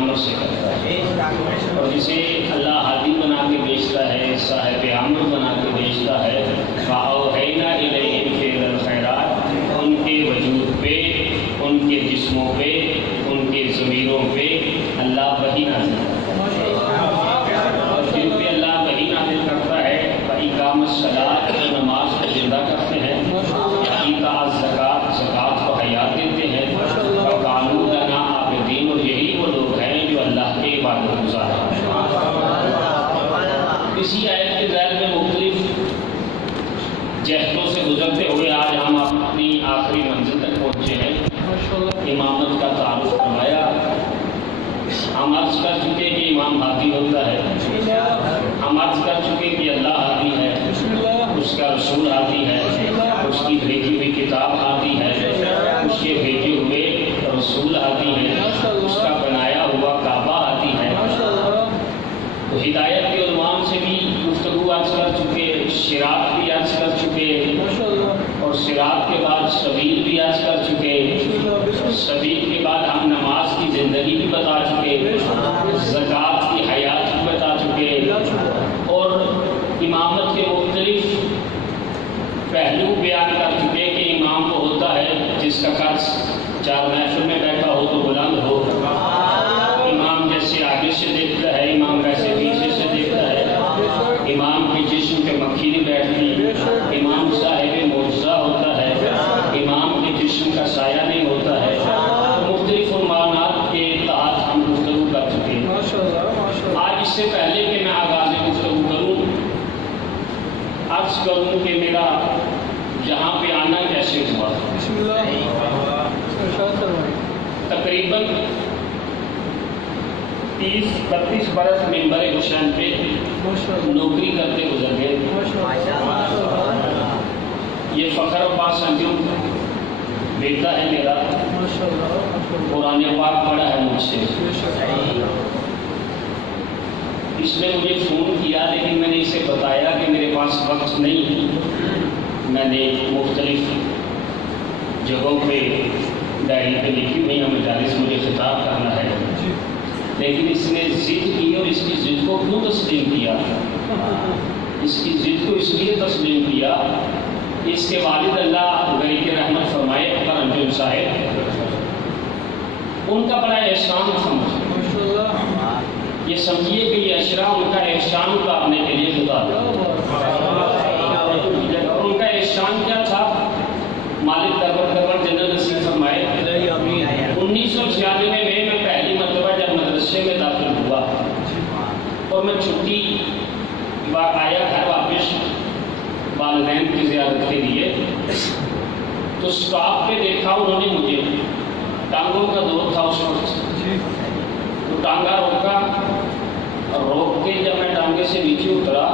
آمد سے کرتا ہے، اور جسے اللہ ہادی بنا کے بیچتا ہے، صاحب آمد بنا کے بیچتا ہے، فَأَوْحَيْنَا إِلَيْهِمْ فِعْلَ الْخَيْرَاتِ، ان کے وجود پہ، ان کے جسموں پہ، ان کے ضمیروں پہ اللہ وحی نازل کرتا ہے، اور جن پہ اللہ وحی نازل کرتا ہے وَإِقَامَ الصَّلَاةِ، جو نماز کو زندہ کرتے ہیں، وَإِيتَاءَ الزَّکَاۃ، زکوٰۃ کو حیات دیتے ہیں، وَقَالُوا لَنَا عَابِدِینَ، اور یہی وہ لوگ ہیں جو اللہ کے عبادت گزار ہیں۔ اسی آیت کے ذیل میں مختلف جہتوں سے گزرتے ہوئے آج ہم اپنی آخری منزل تک پہنچے ہیں۔ امامت کا تعارف کروایا، ہم عرض کر چکے کہ امام ہادی ہوتا ہے، ہم عرض کر چکے کہ اللہ ہادی ہے، اس کا رسول ہادی ہے، اس کی بھیجی ہوئی کتاب ہادی ہے، اس کے بھیجے ہوئے رسول ہادی ہیں، اس کا بنایا ہوا کعبہ ہادی ہے۔ تو ہدایت کے عنوان سے بھی گفتگو عرض کر چکے، صراط بھی عرض کر چکے، اور صراط کے بعد سبیل بھی عرض کر چکے، سبیل کے بعد ہم نماز کی زندگی بھی بتا چکے، زکوٰۃ کی حیات بھی بتا چکے، اور امامت کے مختلف پہلو بیان کر چکے کہ امام وہ ہوتا ہے جس کا قرض چار محفل میں بیٹھا ہو تو بلند ہو، امام جیسے آگے سے دیکھتا ہے، امام ویسے پیچھے سے دیکھتا ہے، امام کے جسم پہ مکھی نہیں بیٹھتی، امام صاحب معجزہ ہوتا ہے، امام کے جسم کا سایہ نہیں ہوتا ہے۔ مختلف عنوانات کے تحت ہم گفتگو کر چکے ہیں۔ آج اس سے پہلے کہ میں آغاز گفتگو کروں، عرض کروں کہ میرا یہاں پہ آنا کیسے ہوا۔ تقریباً 30-32 برس ممبر حسین پہ نوکری کرتے گزر گئے۔ یہ فخر عباس انجم بیٹا ہے میرا، قرآن پاک پڑھا ہے مجھ سے، اس نے مجھے فون کیا، لیکن میں نے اسے بتایا کہ میرے پاس وقت نہیں، میں نے مختلف جگہوں پہ ڈائری پہ لکھی ہوئی ہیں مجالس مجھے خطاب کرنا ہے، لیکن اس نے ضد کی، اور اس کی ضد کو کیوں تسلیم کیا؟ اس کی ضد کو اس لیے تسلیم کیا کہ اس کے والد اللہ غریب رحمت فرمائے اکبر انجم صاحب، ان کا بڑا احسان سمجھ، یہ سمجھیے کہ یہ اشرا ان کا احسان اتارنے کے لیے خدا تھا۔ ان کا احسان کیا تھا؟ مالک دربر جنرل نصیب فرمائے 1996 میں پہلی مرتبہ جب مدرسے میں داخل ہوا اور میں چھٹی بعد آیا گھر واپس والدین کی زیارت کے لیے، تو اسٹاپ پہ دیکھا انہوں نے مجھے، ٹانگوں کا دور تھا اس وقت، تو ٹانگا روکا، اور روک کے جب میں ٹانگے سے نیچے اترا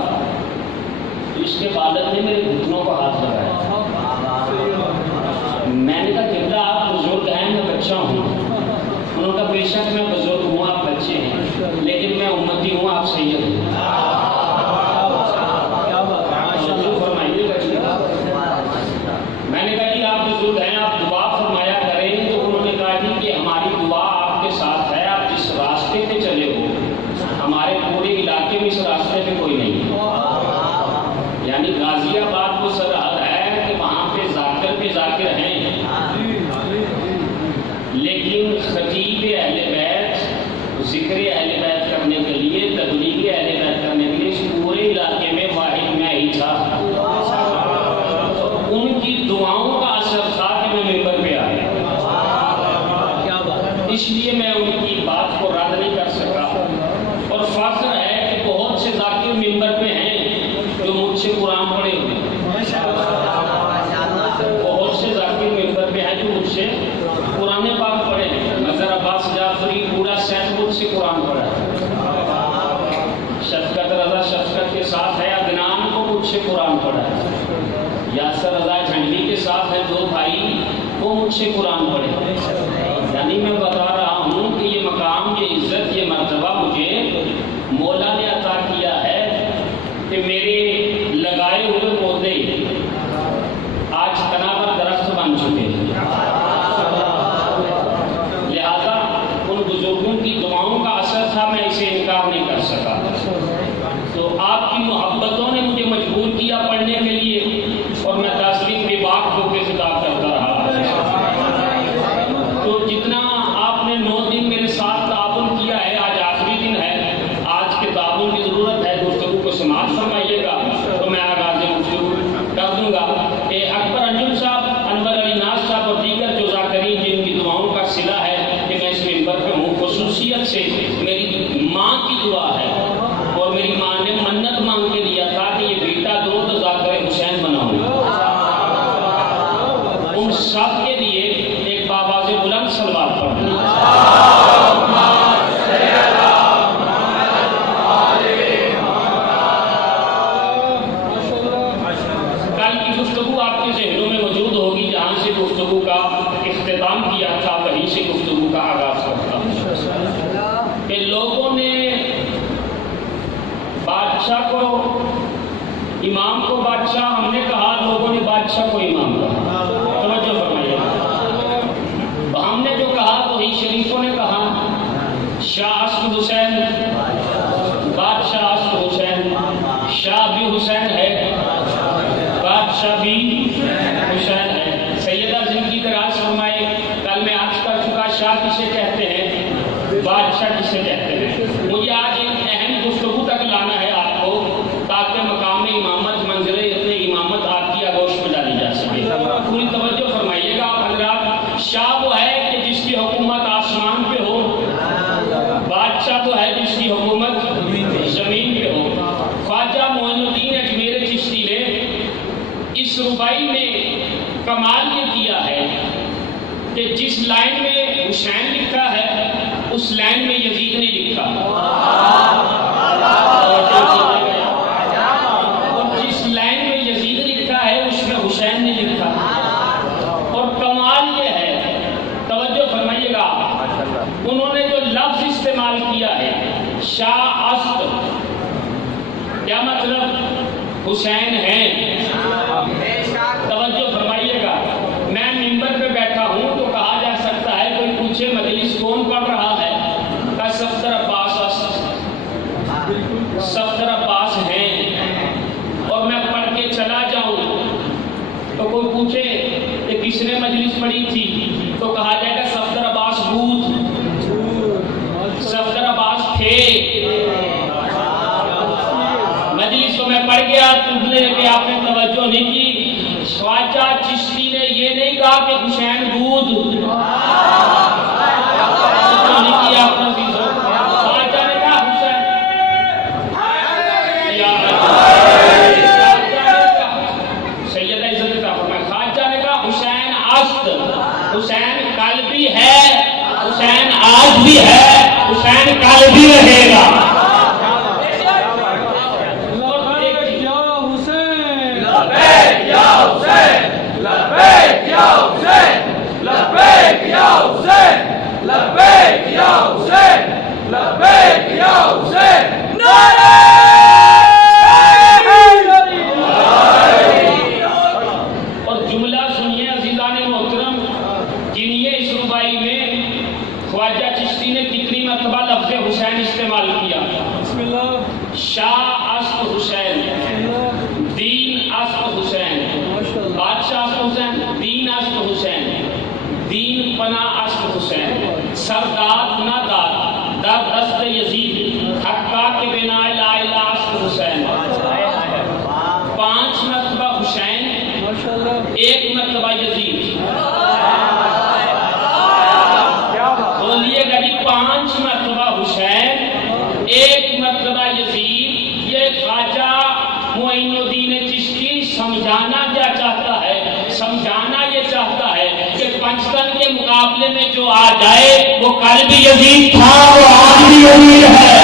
تو اس کے والد نے میرے گھٹنوں کو ہاتھ لگایا۔ میں نے کہا قبلہ آپ بزرگ ہیں، میں بچہ ہوں۔ انہوں نے کہا بے شک میں بزرگ ہوں، آپ بچے ہیں، لیکن میں امتی ہوں، آپ سید ہیں۔ میں نے کہا کہ آپ بزرگ ہیں، آپ دعا فرمایا کریں، تو انہوں نے کہا کہ ہماری دعا آپ کے ساتھ ہے، آپ جس راستے پہ چلے ہو، ہمارے پورے علاقے میں اس راستے پہ کوئی نہیں، یعنی غازی آباد وہ سرحد ہے کہ وہاں پہ ذاکر ہیں، لیکن خطیب اہل بیت ذکر اہل بیت کرنے کے لیے، تبلیغ اہل بیت کرنے کے لیے اس پورے علاقے میں واحد میں ہی تھا۔ ان کی دعاؤں کا اثر تھا کہ میں ممبر پہ آ گیا، اس لیے میں ان کی بات کو رد نہیں کر سکا، اور فخر ہے کہ بہت سے ذاکر ممبر پہ ہیں جو مجھ سے قرآن پڑھے ہوئے ہیں، بہت سے ذاکر ممبر پہ ہیں جو مجھ سے قرآن پاک پڑھے ہیں۔ نظر عباس جعفری پورا سیٹ مجھ سے قرآن پڑھا ہے، شفقت رضا شفقت کے ساتھ ہے، عدنان کو مجھ سے قرآن پڑھا ہے، یاسر رضا جھنڈی کے ساتھ ہے، دو بھائی وہ مجھ سے قرآن پڑھے۔ یعنی میں بتا رہا ہوں کہ یہ مقام، یہ عزت، یہ مرتبہ مجھے مولا نے عطا کیا ہے کہ میرے لگائے ہوئے پودے آج تناور درخت بن چکے ہیں، لہذا ان بزرگوں کی دعاؤں تو آپ کی محبتوں نے مجھے مجبور کیا پڑھنے کے لیے، اور میں 10 دن بے باک ہو کے خطاب کرتا رہا۔ تو جتنا آپ نے 9 دن میرے ساتھ تعاون کیا ہے، آج آخری دن ہے، آج کے تعاون کی ضرورت ہے، گفتگو کو سماعت فرمائیے گا تو میں آغاز گفتگو کر دوں گا۔ اکبر انجم صاحب، انور علی ناز صاحب اور دیگر جو ذاکرین جن کی دعاؤں کا صلہ ہے کہ میں اس ممبر پہ ہوں، خصوصیت سے میری ماں کی دعا ہے، اور میری ماں نے منت مانگ کے دیا تھا کہ یہ بیٹا دو تو ذاکر حسین بناؤں۔ ان سب کے لیے ایک بآواز بلند صلوات پڑھیں۔ کل کی گفتگو آپ کے ذہنوں میں موجود ہوگی، جہاں سے گفتگو کا اختتام کیا تھا وہیں سے گفتگو کا آغاز کرتا ہوں، کہ لوگوں نے بادشاہ کو امام کو بادشاہ، ہم نے کہا لوگوں نے بادشاہ کو امام کہا۔ توجہ فرمائیے، ہم نے جو کہا وہی شریفوں نے کہا، شاہ اسد حسین، بادشاہ اسد حسین، شاہ بھی حسین ہے، بادشاہ بھی حسین ہے۔ سیدہ زندگی دراز فرمائے، کل میں عرض کر چکا شاہ کسے کہتے ہیں، بادشاہ کسے کہتے ہیں۔ مجھے آج ایک اہم گفتگو تک لانا ہے آپ کو، تاکہ مقام امامت، منزل امامت آپ کی آگوش میں ڈالی جا سکے۔ پوری توجہ فرمائیے گا آپ حضرات۔ شاہ وہ ہے کہ جس کی حکومت آسمان پہ ہو، بادشاہ تو ہے جس کی حکومت زمین پہ ہو۔ خواجہ معین الدین اجمیر چشتی نے اس ربائی میں کمال یہ کیا ہے کہ جس لائن میں حسین لکھا ہے اس لائن میں یزید نے لکھا، اور جس لائن میں یزید لکھا ہے اس میں حسین نے لکھا۔ اور کمال یہ ہے، توجہ فرمائیے گا، انہوں نے جو لفظ استعمال کیا ہے شاہ اسد، کیا مطلب؟ حسین ہیں۔ توجہ فرمائیے گا، میں ممبر پہ بیٹھا ہوں تو کہا جا سکتا ہے، کوئی پوچھے مجلس کون پڑھ رہا ہے، کہ صفدر عباس اسد، صفدر عباس ہیں، اور میں پڑھ کے چلا جاؤں تو کوئی پوچھے کہ کس نے مجلس پڑھی تھی تو کہا جائے گا صفدر عباس بوت، صفدر عباس تھے مجلس کو میں پڑھ گیا، تجھے کہ آپ نے توجہ نہیں کی۔ خواجہ چشتی نے یہ نہیں کہا کہ حسین بود، نہیں کیا آپ نے، خواجہ نے کہا حسین، سیدہ عزت کا فرمایا، خواجہ نے کہا حسین اسد، حسین کل بھی ہے، حسین آج بھی ہے، حسین کل بھی رہے گا۔ اور جملہ سنیے عزیزان محترم، گنیے اس ربائی میں خواجہ چشتی نے کتنی مرتبہ لفظ حسین استعمال کیا۔ شاہ اسد حسین، دین اسد حسین، بادشاہ اسد حسین، دین اسد حسین، دین پناہ اسد حسین، سرداد نہ داد، در دست یزید، حقا کے بنا لا الہ اسد حسین۔ 5 مرتبہ حسین، 1 مرتبہ یزید۔ بولیے گا جی، 5 مرتبہ حسین، 1 مرتبہ یزید۔ یہ خواجہ معین الدین چشتی سمجھانا کیا چاہتا ہے؟ سمجھانا یہ چاہتا ہے کہ پنجتن کے مقابلے میں جو آ جائے وہ کل بھی یزید تھا، وہ آج بھی یزید ہے۔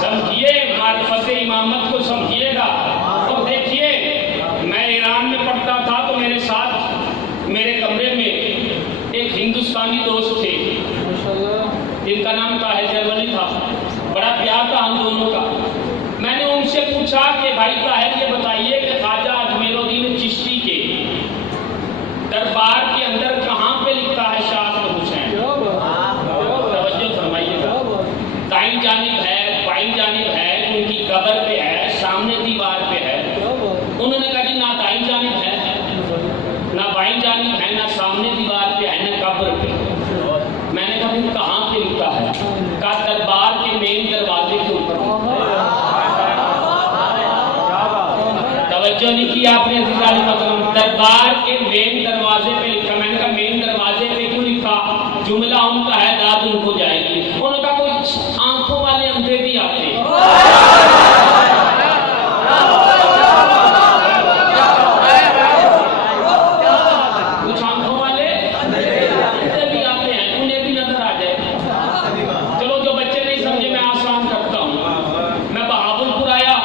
سمجھیے، معرفت امامت کو سمجھیے گا۔ اور دیکھیے، میں ایران میں پڑھتا تھا تو میرے ساتھ میرے کمرے میں ایک ہندوستانی دوست تھے جن کا نام طاہر جرولی تھا، بڑا پیار تھا ہم دونوں کا۔ میں نے ان سے پوچھا کہ بھائی طاہر یہ بتائیے کہ خواجہ اجمیر الدین چشتی کے دربار کی آپ نے عزیزان محترم؟ دربار کے مین دروازے پہ لکھا. میں نے کہا مین دروازے پہ کیوں لکھا؟ جملہ ان کا ہے داد ان کو جائے گی. انہوں نے کہا کوئی آنکھوں والے اندھے بھی آتے ہیں. کچھ آنکھوں والے اندھے بھی آتے ہیں, انہیں بھی نظر آ جائے. چلو جو بچے نہیں سمجھے میں آسان کرتا ہوں. میں بہاول پور آیا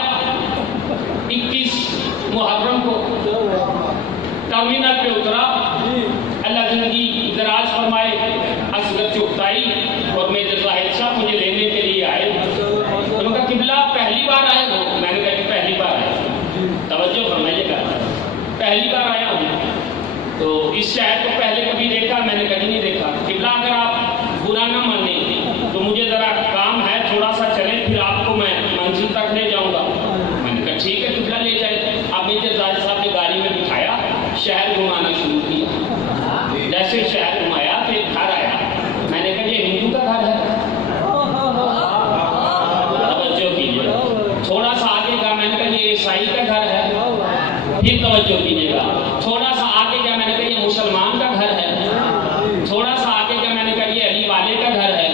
21 محرم کو, ٹرمینل پہ اترا. اللہ زندگی دراز فرمائے, اصغر چغتائی اور میجر زاہد صاحب مجھے لینے کے لیے آئے. انہوں نے کہا قبلہ پہلی بار آئے ہو؟ میں نے کہا کہ پہلی بار آئے. توجہ فرمائیے گا, پہلی بار آیا ہوں. تو اس شہر کو پہلے کبھی دیکھا؟ میں نے کبھی نہیں دیکھا. قبلہ اگر آپ برا نہ مانیں تو مجھے ذرا کام ہے, تھوڑا سا چلیں, پھر آپ کو میں منزل تک لے جاؤں گا. میں نے کہا ٹھیک ہے قبلہ لے جائے. اب میجر زاہد صاحب نے گاڑی میں بٹھایا, شہر گھمانا شروع کیا. جیسے شہر گھمایا پھر گھر آیا. میں نے کہا یہ ہندو کا گھر ہے. توجہ کیجیے. تھوڑا سا آگے گیا, میں نے کہا یہ عیسائی کا گھر ہے. پھر توجہ کیجیے گا. تھوڑا سا آگے گیا, میں نے کہا یہ مسلمان کا گھر ہے. تھوڑا سا آگے گیا, میں نے کہا یہ علی والے کا گھر ہے.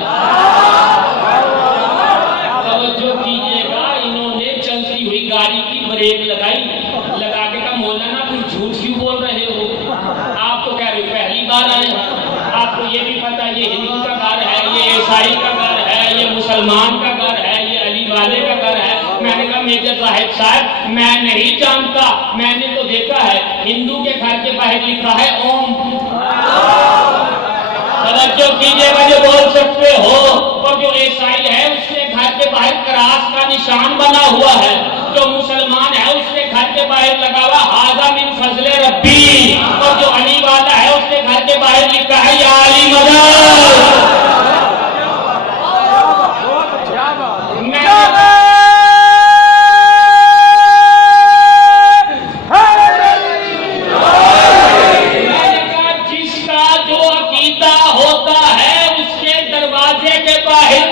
توجہ کیجیے گا. انہوں نے چلتی ہوئی گاڑی کی بریک لگائی, لگا کے کہا مولانا کوئی جھوٹ کیوں بول رہے ہو؟ آپ تو کہہ رہے پہلی بار آئے, آپ کو یہ بھی پتا یہ ہندو کا گھر ہے, یہ عیسائی کا گھر ہے, یہ مسلمان کا گھر ہے, یہ علی والے کا گھر ہے. میں نے کہا میجر زاہد صاحب میں نہیں جانتا, میں نے تو دیکھا ہے ہندو کے گھر کے باہر لکھا ہے اوم. توجہ کیجیے گا, جو بول سکتے ہو. اور جو عیسائی ہے اس کے گھر کے باہر کراس کا نشان بنا ہوا ہے. جو مسلمان ہے اس کے گھر کے باہر لگا ہوا ھذا من فضل ربی. اور جو علی والا ہے اس کے گھر کے باہر لکھا ہے یا علی مدد.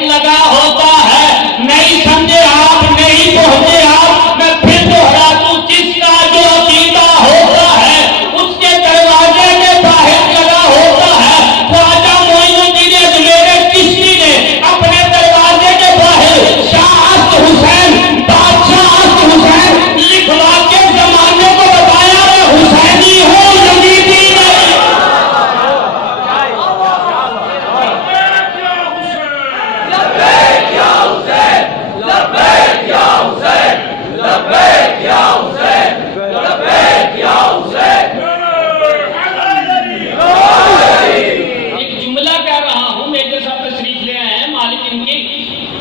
لگا ہوتا ہے. نہیں سمجھے آپ, نہیں پہنچے آپ. میں پھر دوہرا دوں, جس کا جو عقیدہ ہوتا ہے اس کے دروازے کے باہر لگا ہوتا ہے. خواجہ معین الدین اجمیری چشتی نے اپنے دروازے کے باہر شاہ عصر حسین, بادشاہ عصر حسین لکھوا کے زمانے کو بتایا میں حسینی ہوں, یزیدی نہیں. ایک جملہ کہہ رہا ہوں, میجر صاحب تشریف لے آئے ہیں, مالک ان کی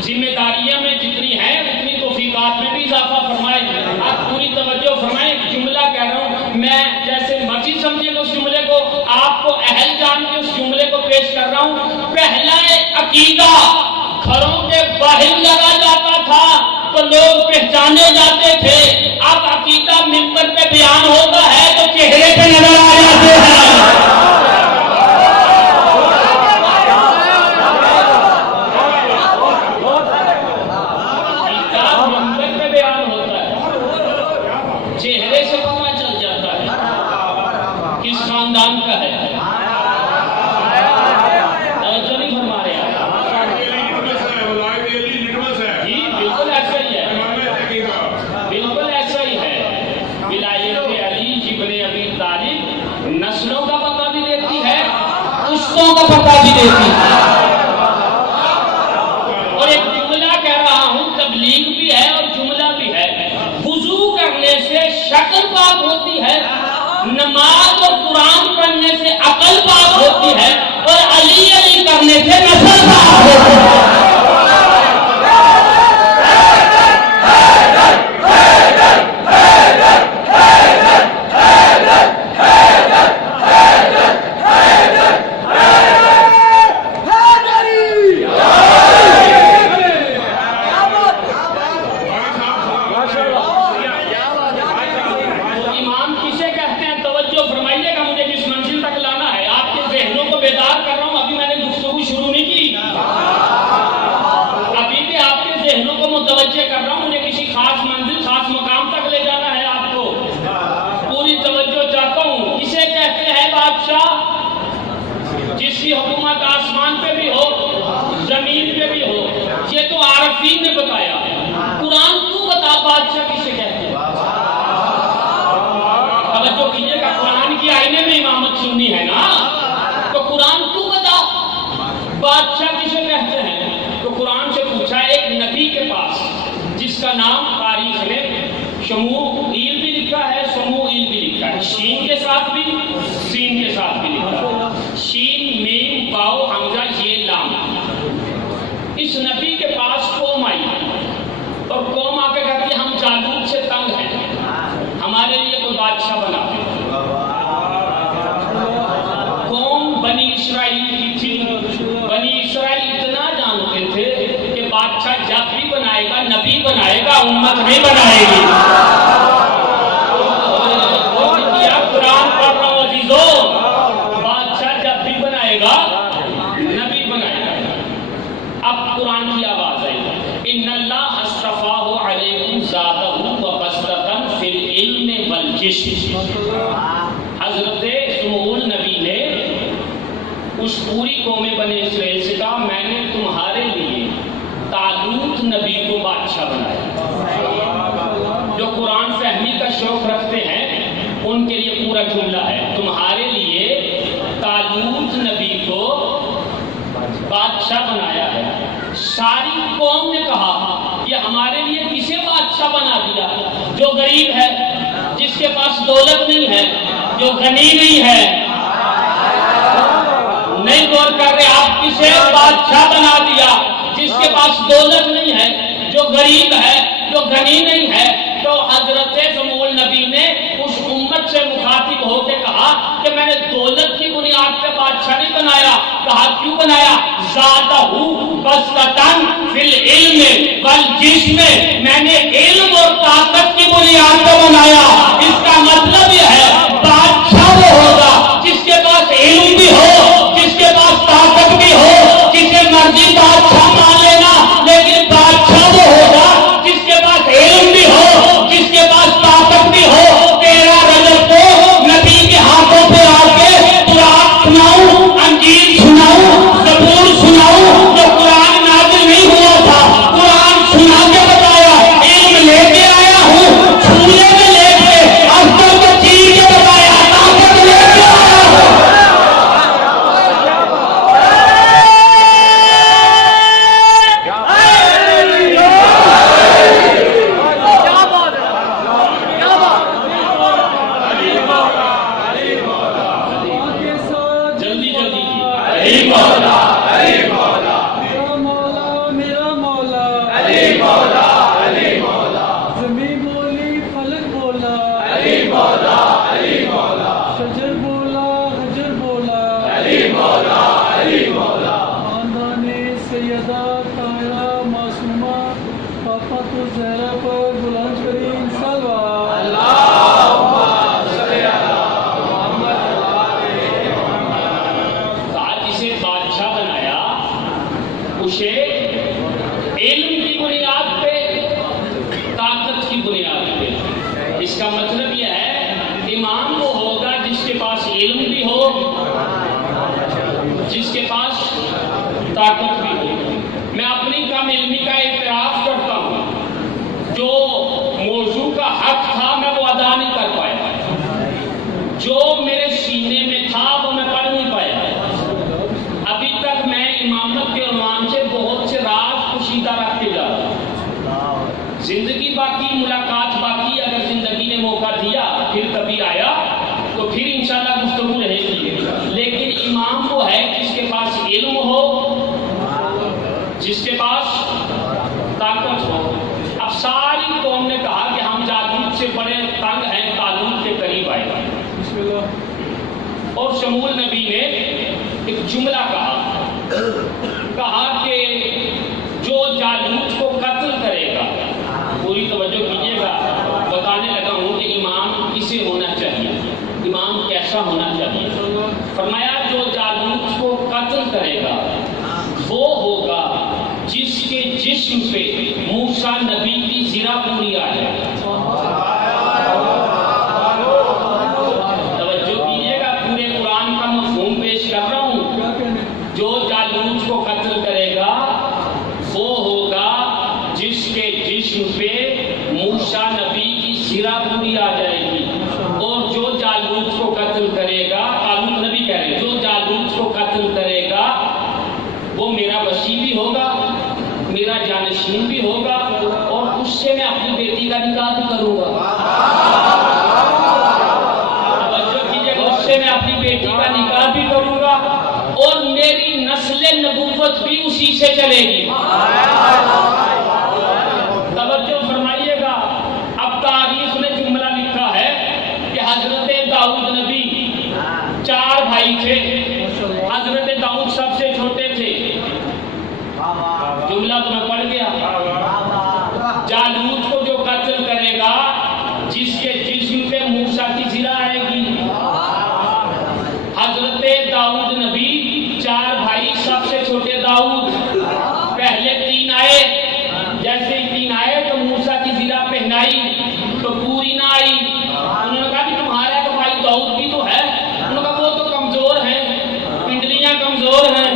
ذمہ داریاں میں جتنی ہیں اتنی توفیقات میں بھی اضافہ فرمائے. آپ پوری توجہ فرمائیں. ایک جملہ کہہ رہا ہوں, میں جیسے مرضی سمجھے گا اس جملے کو, آپ کو اہل جان کے اس جملے کو پیش کر رہا ہوں. پہلا عقیدہ گھروں کے باہر لگا جاتا تھا تو لوگ پہچانے جاتے تھے. اب عقیدہ ممبر پہ بیان ہوتا ہے تو چہرے پہ نظر آ جاتے ہیں. عقیدہ ممبر پہ بیان ہوتا ہے, چہرے سے پتہ چل جاتا ہے کس خاندان کا ہے. توجہ نہیں فرما رہے آپ. جی بالکل ایسا ہی ہے, بالکل ایسا ہی ہے. ولایت علی ابن ابی طالب نسلوں کا پتہ بھی دیتی ہے, رشتوں کا پتہ بھی دیتی ہے. اور ایک جملہ کہہ رہا ہوں, تبلیغ بھی ہے اور جملہ بھی ہے. وضو کرنے سے شکل پاک ہوتی ہے, نماز اور قرآن پڑھنے سے عقل پاک ہوتی ہے, اور علی علی کرنے سے نسل پاک ہوتی ہے. بیدار کر رہا ہوں, ابھی میں نے گفتگو شروع نہیں کی. بادشاہ کسے کہتے ہیں؟ تو قرآن سے پوچھا ایک نبی کے پاس جس کا نام تاریخ میں شموئیل بھی لکھا ہے، سموئیل بھی لکھا ہے، شین کے ساتھ بھی سین کے ساتھ بھی لکھا ہے، شین میم واو حمزہ یہ لام۔ اس نبی کے پاس قوم آئی اور قوم آ کے کہتی ہے ہم جالوت سے تنگ ہیں، ہمارے لیے کوئی بادشاہ بنا دے۔ قوم بنی اسرائیل کی تھی، بنی اسرائیل اتنا جانتے تھے کہ بادشاہ جب بھی بنائے گا نبی بنائے گا، امت نہیں بنائے گی۔ قرآن پڑھ رہا ہوں عزیزو، بادشاہ جب بھی بنائے گا نبی بنائے گا۔ اب قرآن کی آواز آئی، ان اللہ اصطفاہ علیکم ذاتہ وبسطۃ فی العلم والجسم۔ حضرت سموئیل نبی نے اس پوری قوم بنی اسرائیل سے کہا میں نے تمہارے لیے طالوت نبی کو بادشاہ بنایا۔ جو قرآن فہمی کا شوق رکھتے ہیں ان کے لیے پورا جملہ ہے، تمہارے لیے طالوت نبی کو بادشاہ بنایا ہے۔ ساری قوم نے کہا یہ ہمارے لیے کسے بادشاہ بنا دیا؟ جو غریب ہے، جس کے پاس دولت نہیں ہے، جو غنی نہیں ہے۔ نہیں غور کر رہے آپ، کسے بادشاہ بنا دیا؟ جس کے پاس دولت نہیں ہے، جو غریب ہے، جو غنی نہیں ہے۔ تو حضرت سموئیل نبی نے اس امت سے مخاطب ہو کے کہا کہ میں نے دولت کی بنیاد پہ بادشاہ نہیں بنایا۔ کہا کیوں بنایا؟ ذاتہ بسطۃ فی العلم والجسم، میں نے علم اور طاقت کی بنیاد پہ بنایا۔ اس کا مطلب یہ ہے بادشاہ وہ ہوگا جس کے پاس علم بھی ہو، جس کے پاس طاقت بھی ہو، جسے مرضی بادشاہ مان لینا، لیکن بادشاہ وہ ہوگا جس کے پاس علم بھی ہو، جس کے پاس طاقت بھی ہو۔ 13 رجب کو نبی کے ہاتھوں پہ آ کے قرآن سناؤں، انجیل سناؤں، زبور سناؤں، جو قرآن نازل نہیں ہوا تھا قرآن سنا کے بتایا، علم لے کے آیا ہوں، چھولے میں لے کے اختر کو چیر کے بتایا، طاقت لے کے آیا ہوں۔ جلدی جلدی علی مولا، علی مولا، میرا مولا، میرا مولا، علی مولا، علی مولا، زمین بولی فلک بولا، علی مولا، علی مولا، شجر بولا حجر بولا، علی مولا، علی مولا، خاندان سیدہ طاہرہ معصومہ فاطمہ الزہرا پر بلند ترین صلوات۔ اللہم صلی علی بادشاہ بنایا، اسے علم کی بنیاد پہ، طاقت کی بنیاد پہ۔ اس کا مطلب یہ ہے امام وہ ہوگا جس کے پاس علم بھی ہو، جس کے پاس طاقت بھی ہو۔ میں اپنی کم علمی کا اعتراف کرتا ہوں، جو موضوع کا حق تھا میں وہ ادا نہیں کر پایا، جو میرے سینے میں تھا وہ میں پڑھ نہیں پایا۔ ابھی تک میں امامت کے عنوان سے بہت سے راز پوشیدہ رکھ کے جا رہا ہوں۔ زندگی باقی، ملاقات باقی، اگر زندگی نے موقع دیا پھر کبھی آیا تو پھر انشاءاللہ گفتگو رہے گی۔ لیکن امام وہ ہے جس کے پاس علم ہو، جس کے پاس طاقت ہو۔ اب ساری قوم نے کہا کہ ہم جالوت سے بڑے تنگ ہیں، طالوت کے قریب آئے گا۔ اور سموئیل نبی نے ایک جملہ کہا کہ جو جالوت کو قتل کرے گا، پوری توجہ کیجیے گا، بتانے لگا ہوں کہ امام کسے ہونا چاہیے، امام کیسا ہونا چاہیے۔ فرمایا جو جالوت کو قتل کرے گا وہ ہوگا جس کے جسم پہ موسیٰ نبی کی زرہ پوری آ جائے۔ توجہ کیجیے گا، پورے قرآن کا مفہوم پیش کر رہا ہوں۔ جو جالوت کو قتل کرے گا وہ ہوگا جس کے جسم پہ موسیٰ نبی کی زرہ پوری آ جائے گی۔ اور جو جالوت کو قتل کرے گا، طالوت نبی کہہ رہے جو جالوت کو قتل کرے گا وہ بیٹی کا نکاح بھی کروں گا اور میری نسل نبوت بھی اسی سے چلے گی۔ توجہ فرمائیے گا، اب تاریخ میں جملہ لکھا ہے کہ حضرت داؤد نبی 4 بھائی تھے، حضرت داؤد سب سے چھوٹے تھے۔ جملہ تو میں پڑھ گیا، جالوت کو جو قتل کرے گا جس کے جسم پہ موسیٰ کی زرہ آئے گی۔ حضرت داؤد نبی 4 بھائی، سب سے چھوٹے داؤد، پہلے 3 آئے، جیسے ہی 3 آئے تو موسیٰ کی زرہ پہنائی تو پوری نہ آئی۔ انہوں نے کہا کہ تمہارا تو بھائی داؤد بھی تو ہے۔ انہوں نے کہا وہ تو کمزور ہیں، پنڈلیاں کمزور ہیں۔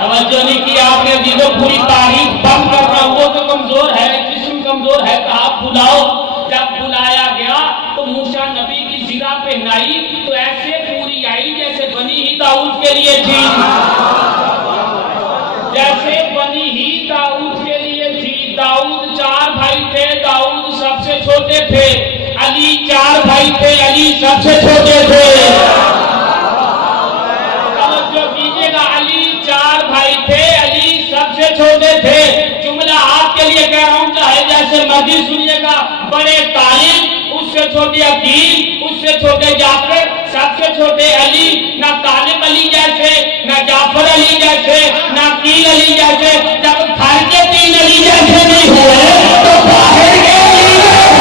توجہ نہیں کی آپ نے عزیزوں، پوری تاریخ بند کر رہا ہوں، وہ تو کمزور ہے، جسم کمزور ہے، کہا بلاؤ۔ جب بلایا گیا تو موسیٰ نبی کی زرہ پہنائی تو ایسے پوری آئی جیسے بنی ہی داؤد کے لیے تھی، جیسے بنی ہی داؤد کے لیے تھی۔ داؤد 4 بھائی تھے، داؤد سب سے چھوٹے تھے۔ علی 4 بھائی تھے، علی سب سے چھوٹے تھے۔ توجہ کیجئے گا، علی 4 بھائی تھے، علی سب سے چھوٹے تھے۔ جملہ آپ کے لیے کہہ رہا ہوں، چاہے جیسے مرضی سنیے گا۔ بڑے طالب، اس سے چھوٹے عقیل، اس سے چھوٹے جعفر، سب سے چھوٹے علی۔ نہ طالب علی جیسے، نہ جعفر علی جیسے، نہ عقیل علی جیسے۔ جب گھر کے 3 علی جیسے نہیں ہوئے تو باہر کے علی جیسے۔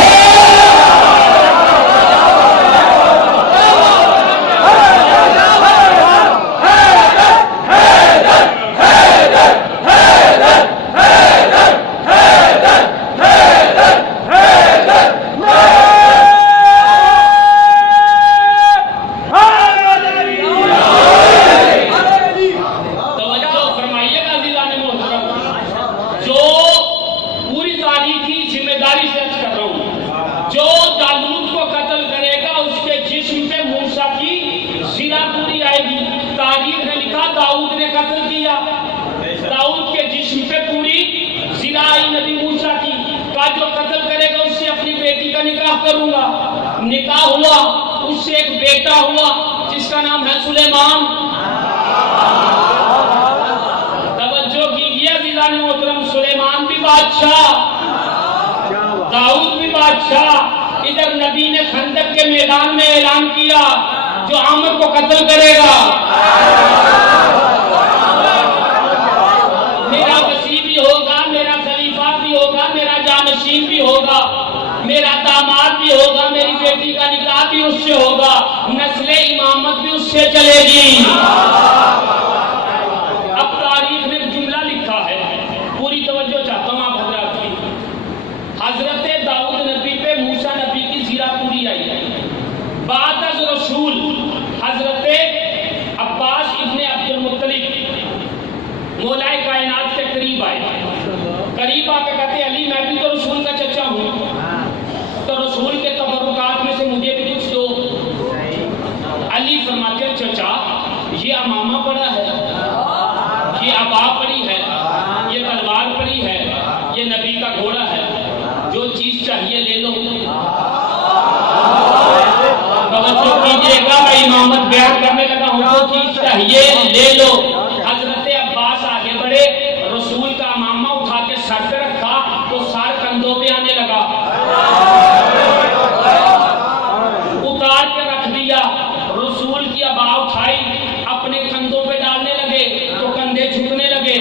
کروں گا۔ نکاح ہوا، اس سے ایک بیٹا ہوا جس کا نام ہے سلیمان۔ توجہ کیجیے عزیزان محترم، سلیمان بھی بادشاہ، داؤد بھی بادشاہ۔ ادھر نبی نے خندق کے میدان میں اعلان کیا جو عامر کو قتل کرے گا میرا وصی بھی ہوگا، میرا خلیفہ بھی ہوگا، میرا جانشین بھی ہوگا، میرا داماد بھی ہوگا، میری بیٹی کا نکاح بھی اس سے ہوگا، نسل امامت بھی اس سے چلے گی۔ اب تاریخ میں جملہ لکھا ہے، پوری توجہ چاہتا ہوں آپ حضرات کی۔ حضرت داؤد نبی پہ موسیٰ نبی کی زرہ پوری آئی۔ بعد از رسول حضرت عباس ابن عبد المطلب مولا کائنات کے قریب آئے، قریب آ کے کہتے علی میں بھی تو رسول کا چچا ہوں، تو رسول کے تبرکات میں سے مجھے بھی کچھ دو۔ علی فرماتے ہیں چچا یہ امامہ پڑا ہے، یہ عبا پڑی ہے، یہ تلوار پڑی ہے، یہ نبی کا گھوڑا ہے، جو چیز چاہیے لے لو۔ توجہ کیجئے گا، میں امامت بیان کرنے لگا ہوں، جو چیز چاہیے لے لو۔ حضرت عباس آگے بڑھے، رسول کا امامہ اٹھا کے سر پہ رکھا تو سر کندھوں پہ آنے لگا، اتار کے رکھ دیا۔ رسول کی عبا اٹھائی اپنے کندھوں پہ ڈالنے لگے تو کندھے جھکنے لگے،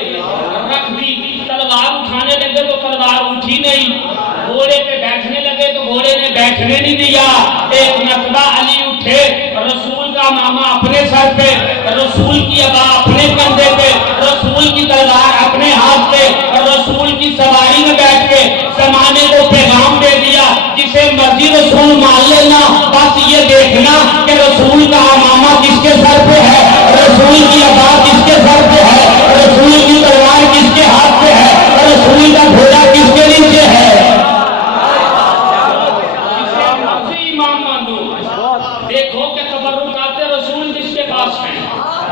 رکھ دی۔ تلوار اٹھانے لگے تو تلوار اٹھی نہیں، گھوڑے پہ بیٹھنے لگے تو گھوڑے نے بیٹھنے نہیں دیا۔ ایک مرتبہ علی اٹھے، رسول کا امامہ اپنے سر پہ، رسول کی عبا اپنے کندھے پہ، رسول کی تلوار اپنے ہاتھ پہ، رسول کی سواری میں بیٹھ کے زمانے کو پیغام دے دیا، جسے مرضی رسول مان لینا، بس یہ دیکھنا کہ رسول کا امامہ کس کے سر پہ ہے، رسول کی عبا کس کے سر پہ ہے، رسول کی تلوار کس کے ہاتھ پہ ہے، رسول کا گھوڑا کس کے نیچے ہے۔ دیکھو کہ تبرکات رسول کس کے پاس ہیں،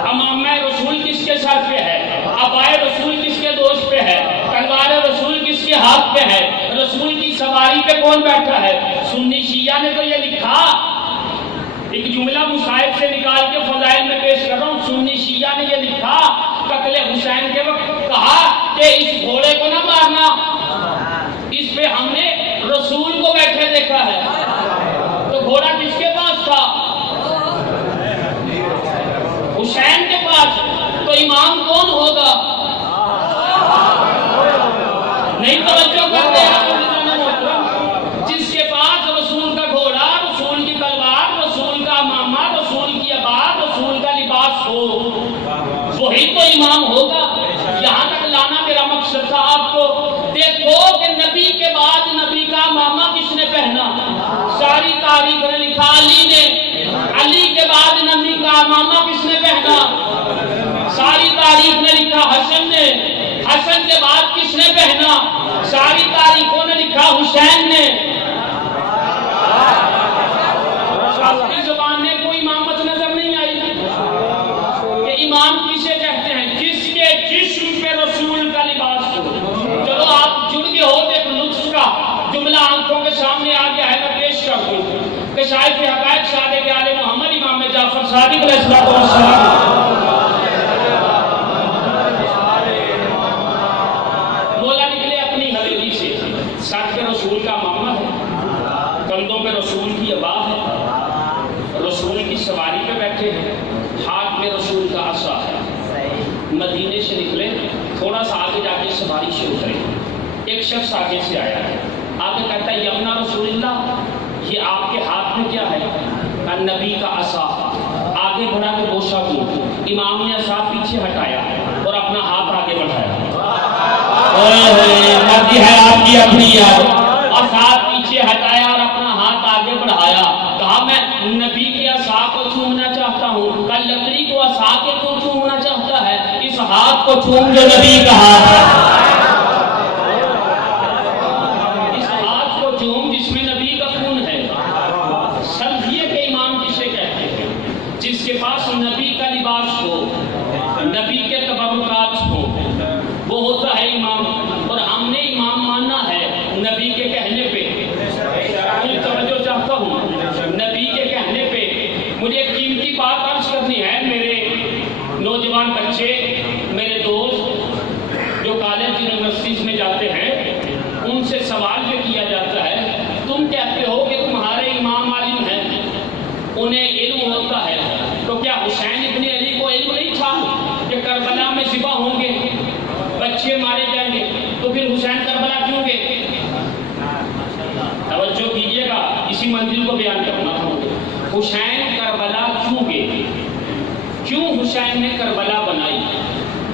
امامہ رسول کس کے سر پہ ہے، عبائے رسول کس کے دوست پہ ہے، تلوار رسول کس کے ہاتھ پہ ہے، رسول کی سواری پہ کون بیٹھا ہے۔ سنی شیعہ نے تو یہ لکھا، ایک جملہ مصائب شیعہ نے یہ لکھا قتل حسین کے وقت کہا کہ اس گھوڑے کو نہ مارنا، اس پہ ہم نے رسول کو بیٹھے دیکھا ہے۔ تو گھوڑا کس کے پاس تھا؟ حسین کے پاس۔ تو امام کون ہوگا؟ نہیں توجہ کرتے ہیں۔ جس کے پاس رسول کا گھوڑا، رسول کی تلوار، رسول کا امامہ، رسول کی عبا، رسول کا لباس ہو، وہی تو امام ہوگا۔ یہاں تک لانا میرا مقصد تھا آپ کو۔ دیکھو کہ نبی کے بعد نبی کا امامہ کس نے پہنا؟ ساری تاریخ نے لکھا علی نے۔ علی کے بعد نبی کا امامہ کس نے پہنا؟ ساری تاریخ نے لکھا حسن نے۔ حسن کے بعد کس نے پہنا؟ ساری تاریخوں نے لکھا حسین نے۔ آپ کی زبان میں کوئی امامت نظر نہیں آئی کہ امام کسے کہتے ہیں؟ جس کے جسم پہ رسول کا لباس ہو۔ چلو آپ جڑ گئے ہو تو ایک لطف کا جملہ آنکھوں کے سامنے آ گیا ہے، میں پیش کر دوں۔ کشائف حقائق صادق آل محمد امام جعفر صادق علیہ السلام مولا نکلے اپنی حویلی سے، سر پہ رسول کا امامہ ہے، کندھوں پہ رسول کی عبا ہے، رسول کی سواری پہ بیٹھے ہیں، ہاتھ میں رسول کا عصا ہے۔ مدینے سے نکلے، تھوڑا سا آگے جا کے سواری سے اترے، ایک شخص آگے سے آیا ہے، آگے کہتا ہے یمنا رسول اللہ، یہ آپ کے ہاتھ میں کیا ہے؟ نبی کا عصا۔ آگے بڑھا کے بوسہ دو۔ امام نے عصا پیچھے ہٹایا اور اپنا ہاتھ آگے بڑھایا۔ مرضی ہے آپ کی اپنی یاد۔ عصا پیچھے ہٹایا اور اپنا ہاتھ آگے بڑھایا، کہا میں نبی کے عصا کو چومنا چاہتا ہوں۔ کل لکڑی کو عصا کے تو چومنا چاہتا ہے، اس ہاتھ کو چوم جو نبی کا ہاتھ ہے، اس ہاتھ کو چوم جس میں نبی کا خون ہے۔ سمجھیے کہ امام کسے کہتے ہیں؟ جس کے پاس نبی کا لباس ہو، نبی کے تبرکات ہو، وہ ہوتا ہے امام۔ اور ہم نے امام ماننا ہے نبی کے کہنے پہ۔ میں توجہ چاہتا ہوں، نبی کے کہنے پہ مجھے ایک قیمتی بات عرض کرنی ہے۔ میرے نوجوان بچے، میرے دوست جو کالج یونیورسٹیز میں جاتے ہیں، ان سے سوال یہ کیا جاتا ہے، تم کہتے ہو کہ تمہارے امام عالم ہیں، انہیں علم ہوتا ہے، تو کیا حسین ابن علی کو علم نہیں تھا کہ کربلا میں ذبح ہوں گے، بچے مارے جائیں گے، تو پھر حسین کربلا کیوں گئے؟ توجہ کیجئے گا، اسی منزل کو بیان کرنا ہوگا۔ حسین کربلا کیوں گئے؟ کیوں حسین نے کربلا بنائی؟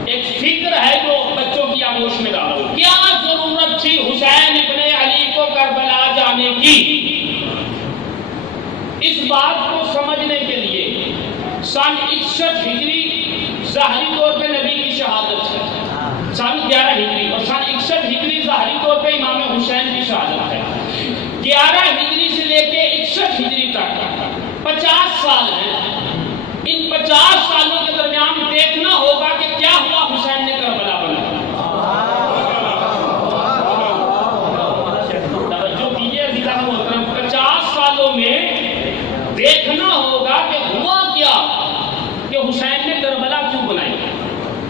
ایک فکر ہے جو بچوں کی آغوش میں ڈالو۔ کیا ضرورت تھی حسین ابن علی کو کربلا جانے کی؟ اس بات کو سمجھنے کے لیے سن 61 ہجری ظاہری طور پہ نبی کی شہادت ہے، سن 11 ہجری، اور سن 61 ہجری ظاہری طور پہ امام حسین کی شہادت ہے۔ 11 ہجری سے لے کے 61 ہجری تک 50 سال ہیں۔ ان 50 سالوں کے درمیان دیکھنا ہوگا کہ کیا ہوا حسین نے کربلا بنایا۔ توجہ کیجیے عزیزان محترم، 50 سالوں میں دیکھنا ہوگا کہ ہوا کیا، کہ حسین نے کربلا کیوں بنائی۔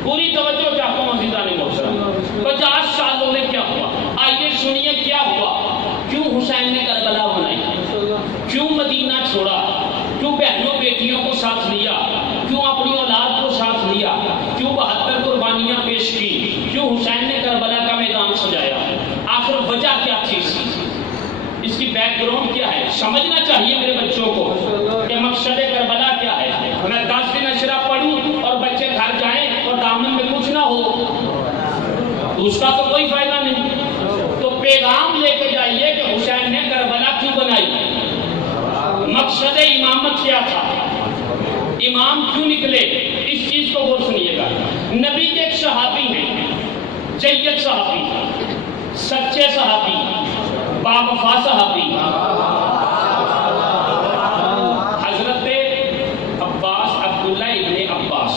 پوری توجہ چاہتا ہوں عزیزان محترم، 50 سالوں میں کیا ہوا؟ آئیے سنیے کیا ہوا، کیوں حسین نے کربلا بنائی، کیوں مدینہ چھوڑا، کیوں بہنوں بیٹیوں کو ساتھ لیا، کیوں اپنی اولاد کو ساتھ لیا، کیوں 72 قربانیاں پیش کی، کیوں حسین نے کربلا کا میدان سجایا، آخر وجہ کیا تھی اس کی بیک گراؤنڈ کیا ہے؟ سمجھنا چاہیے میرے بچوں کو کہ مقصد کربلا کیا ہے۔ میں 10 دن اشرا پڑھوں اور بچے گھر جائیں اور دامن میں کچھ نہ ہو تو اس کا تو کوئی فائدہ نہیں۔ تو پیغام لے کے جائیے کہ حسین نے کربلا کیوں بنائی، مقصد امامت کیا تھا، امام کیوں نکلے، اس چیز کو غور سنیے گا۔ نبی کے ایک صحابی ہیں، جید صحابی، سچے صحابی، باوفا صحابی، حضرت عباس، عبداللہ ابن عباس،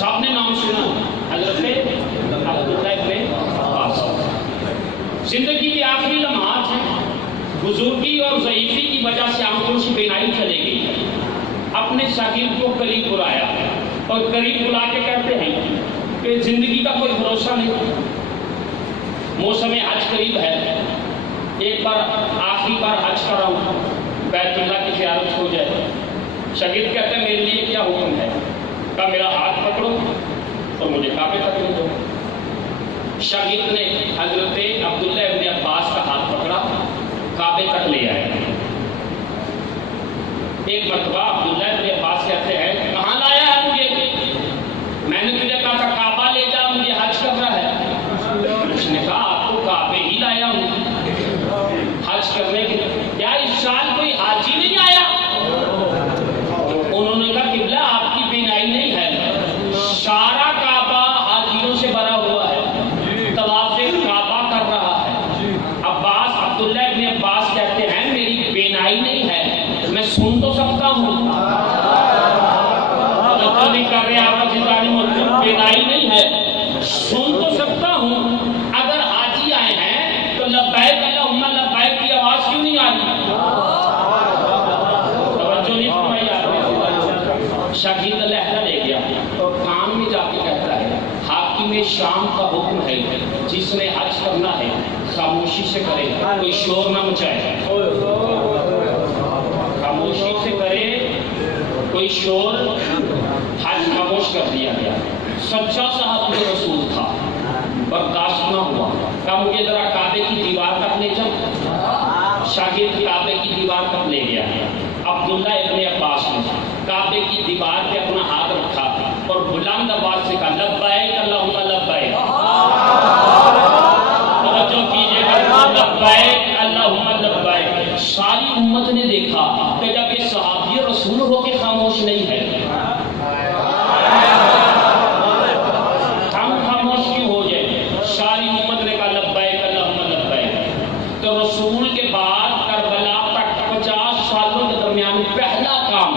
سب نے نام سنا، حضرت عبداللہ ابن عباس۔ زندگی کے آخری لمحات ہیں، بزرگی اور ضعیفی کی وجہ سے آنکھوں سے بینائی چلے گئی، اپنے شاگرد کو قریب بلایا، اور قریب بلا کے کہتے ہیں کہ زندگی کا کوئی بھروسہ نہیں، موسم حج قریب ہے، ایک بار آخری بار حج کراؤں، بیت اللہ کی زیارت ہو جائے۔ شہید کہتے ہیں میرے لیے کیا حکم ہے؟ کہا میرا ہاتھ پکڑو اور مجھے کعبے تک لے جاؤ۔ شہید نے حضرت عبداللہ ابن عباس کا ہاتھ پکڑا، کعبے تک لے آئے۔ ایک مرتبہ عبداللہ ابن عباس کہتے ہیں کہاں لایا ہے مجھے؟ میں نے تجھے کہا تھا کعبہ لے جا، مجھے حج کرنا ہے۔ اس نے کہا آپ کو کعبے ہی لایا ہوں حج کرنے کے لیے، کیا اس سال کوئی حاجی نہیں آیا؟ انہوں نے کہا قبلہ آپ کی بینائی نہیں ہے، سارا کعبہ حاجیوں سے بھرا ہوا ہے، طواف کعبہ کر رہا ہے۔ عباس عبداللہ ابن عباس کہتے ہیں میری بینائی نہیں ہے، میں سن تو سکتا ہوں، نہیں کر رہے آپ بینائی نہیں ہے، سن تو سکتا ہوں۔ اگر حاجی آئے ہیں تو لبیک اللہم لبیک کی آواز کیوں نہیں آ رہی؟ توجہ نہیں فرمائی آپ نے۔ شہید علیحدہ لے گیا اور کان میں جا کے کہتا ہے حاکم شام کا حکم ہے جس نے حج کرنا ہے خاموشی سے کرے، کوئی شور نہ مچائے، خاموشی سے کرے، کوئی شور۔ حج خاموش کر دیا گیا۔ سچا صحابی رسول تھا، برداشت نہ ہوا، کہا مجھے ذرا کعبے کی دیوار تک لے جاؤ۔ شاگرد کعبے کی دیوار تک لے گیا۔ عبداللہ ابن عباس نے کعبے کی دیوار پہ اپنا ہاتھ رکھا اور بلند آواز سے کہا لبیک اللہم لبیک، توجہ کیجیے گا، لبیک اللہم لبیک۔ ساری امت نے دیکھا کہ جب یہ صحابی رسول ہو کے خاموش نہیں ہے، ہم خاموش کیوں ہو جائے؟ ساری امت نے کہا لبیک اللہم لبیک۔ تو رسول کے بعد کربلا تک 50 سالوں کے درمیان پہلا کام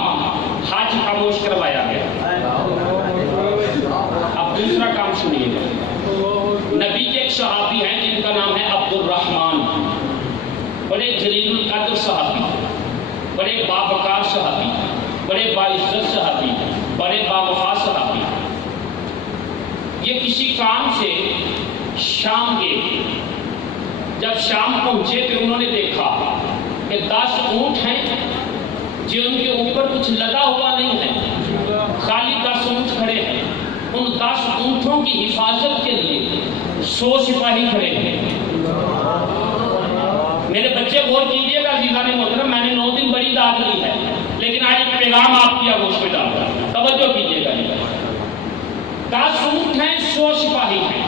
حج خاموش کروایا گیا۔ اب دوسرا کام سنیے گا۔ نبی کے ایک صحابی ہیں جن کا نام ہے عبد الرحمن، بڑے جلیل القدر صحابی، بڑے باوقار صحابی، بڑے باعزت صحابی، بڑے باوفا صحابی۔ یہ کسی کام سے شام گئے، جب شام پہنچے تو انہوں نے دیکھا کہ 10 اونٹ ہیں جن کے اوپر کچھ لگا ہوا نہیں ہے، خالی 10 اونٹ کھڑے ہیں۔ ان 10 اونٹوں کی حفاظت کے لیے 100 سپاہی کھڑے ہیں۔ میرے بچے غور کیجیے گا عزیزان محترم، میں نے 9 دن بڑی داد لی ہے لیکن آج ایک پیغام آپ کی آگوش میں ڈال رہا ہوں، توجہ کیجیے گا۔ 10 اونٹ ہیں، 100 سپاہی ہیں۔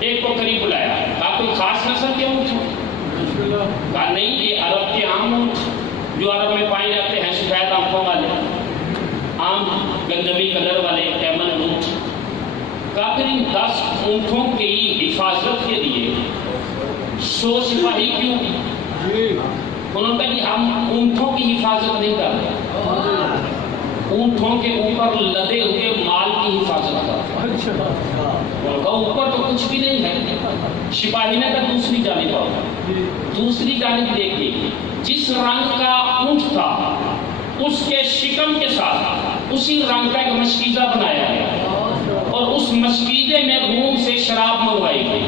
ایک کو قریب بلایا، کہا کوئی خاص نسل کے اونٹ ہیں؟ کہا نہیں، یہ عرب کے عام اونٹ جو عرب میں پائے جاتے ہیں، سفید آنکھوں والے، عام گندمی کلر والے کیمل اونٹ۔ کہا پھر ان 10 اونٹوں کی حفاظت کے لیے 100 سپاہی کیوں؟ انہوں نے کہا کہ ہم اونٹوں کی حفاظت نہیں کر رہے، اونٹوں کے اوپر لدے ہوئے مال کی حفاظت کرتے ہیں۔ اوپر تو کچھ بھی نہیں ہے۔ سپاہی نے کہا دوسری جانب آؤ۔ دوسری جانب دیکھیے، جس رنگ کا اونٹ تھا اس کے شکم کے ساتھ اسی رنگ کا ایک مشکیزہ بنایا گیا اور اس مشکیزے میں روم سے شراب منگوائی گئی۔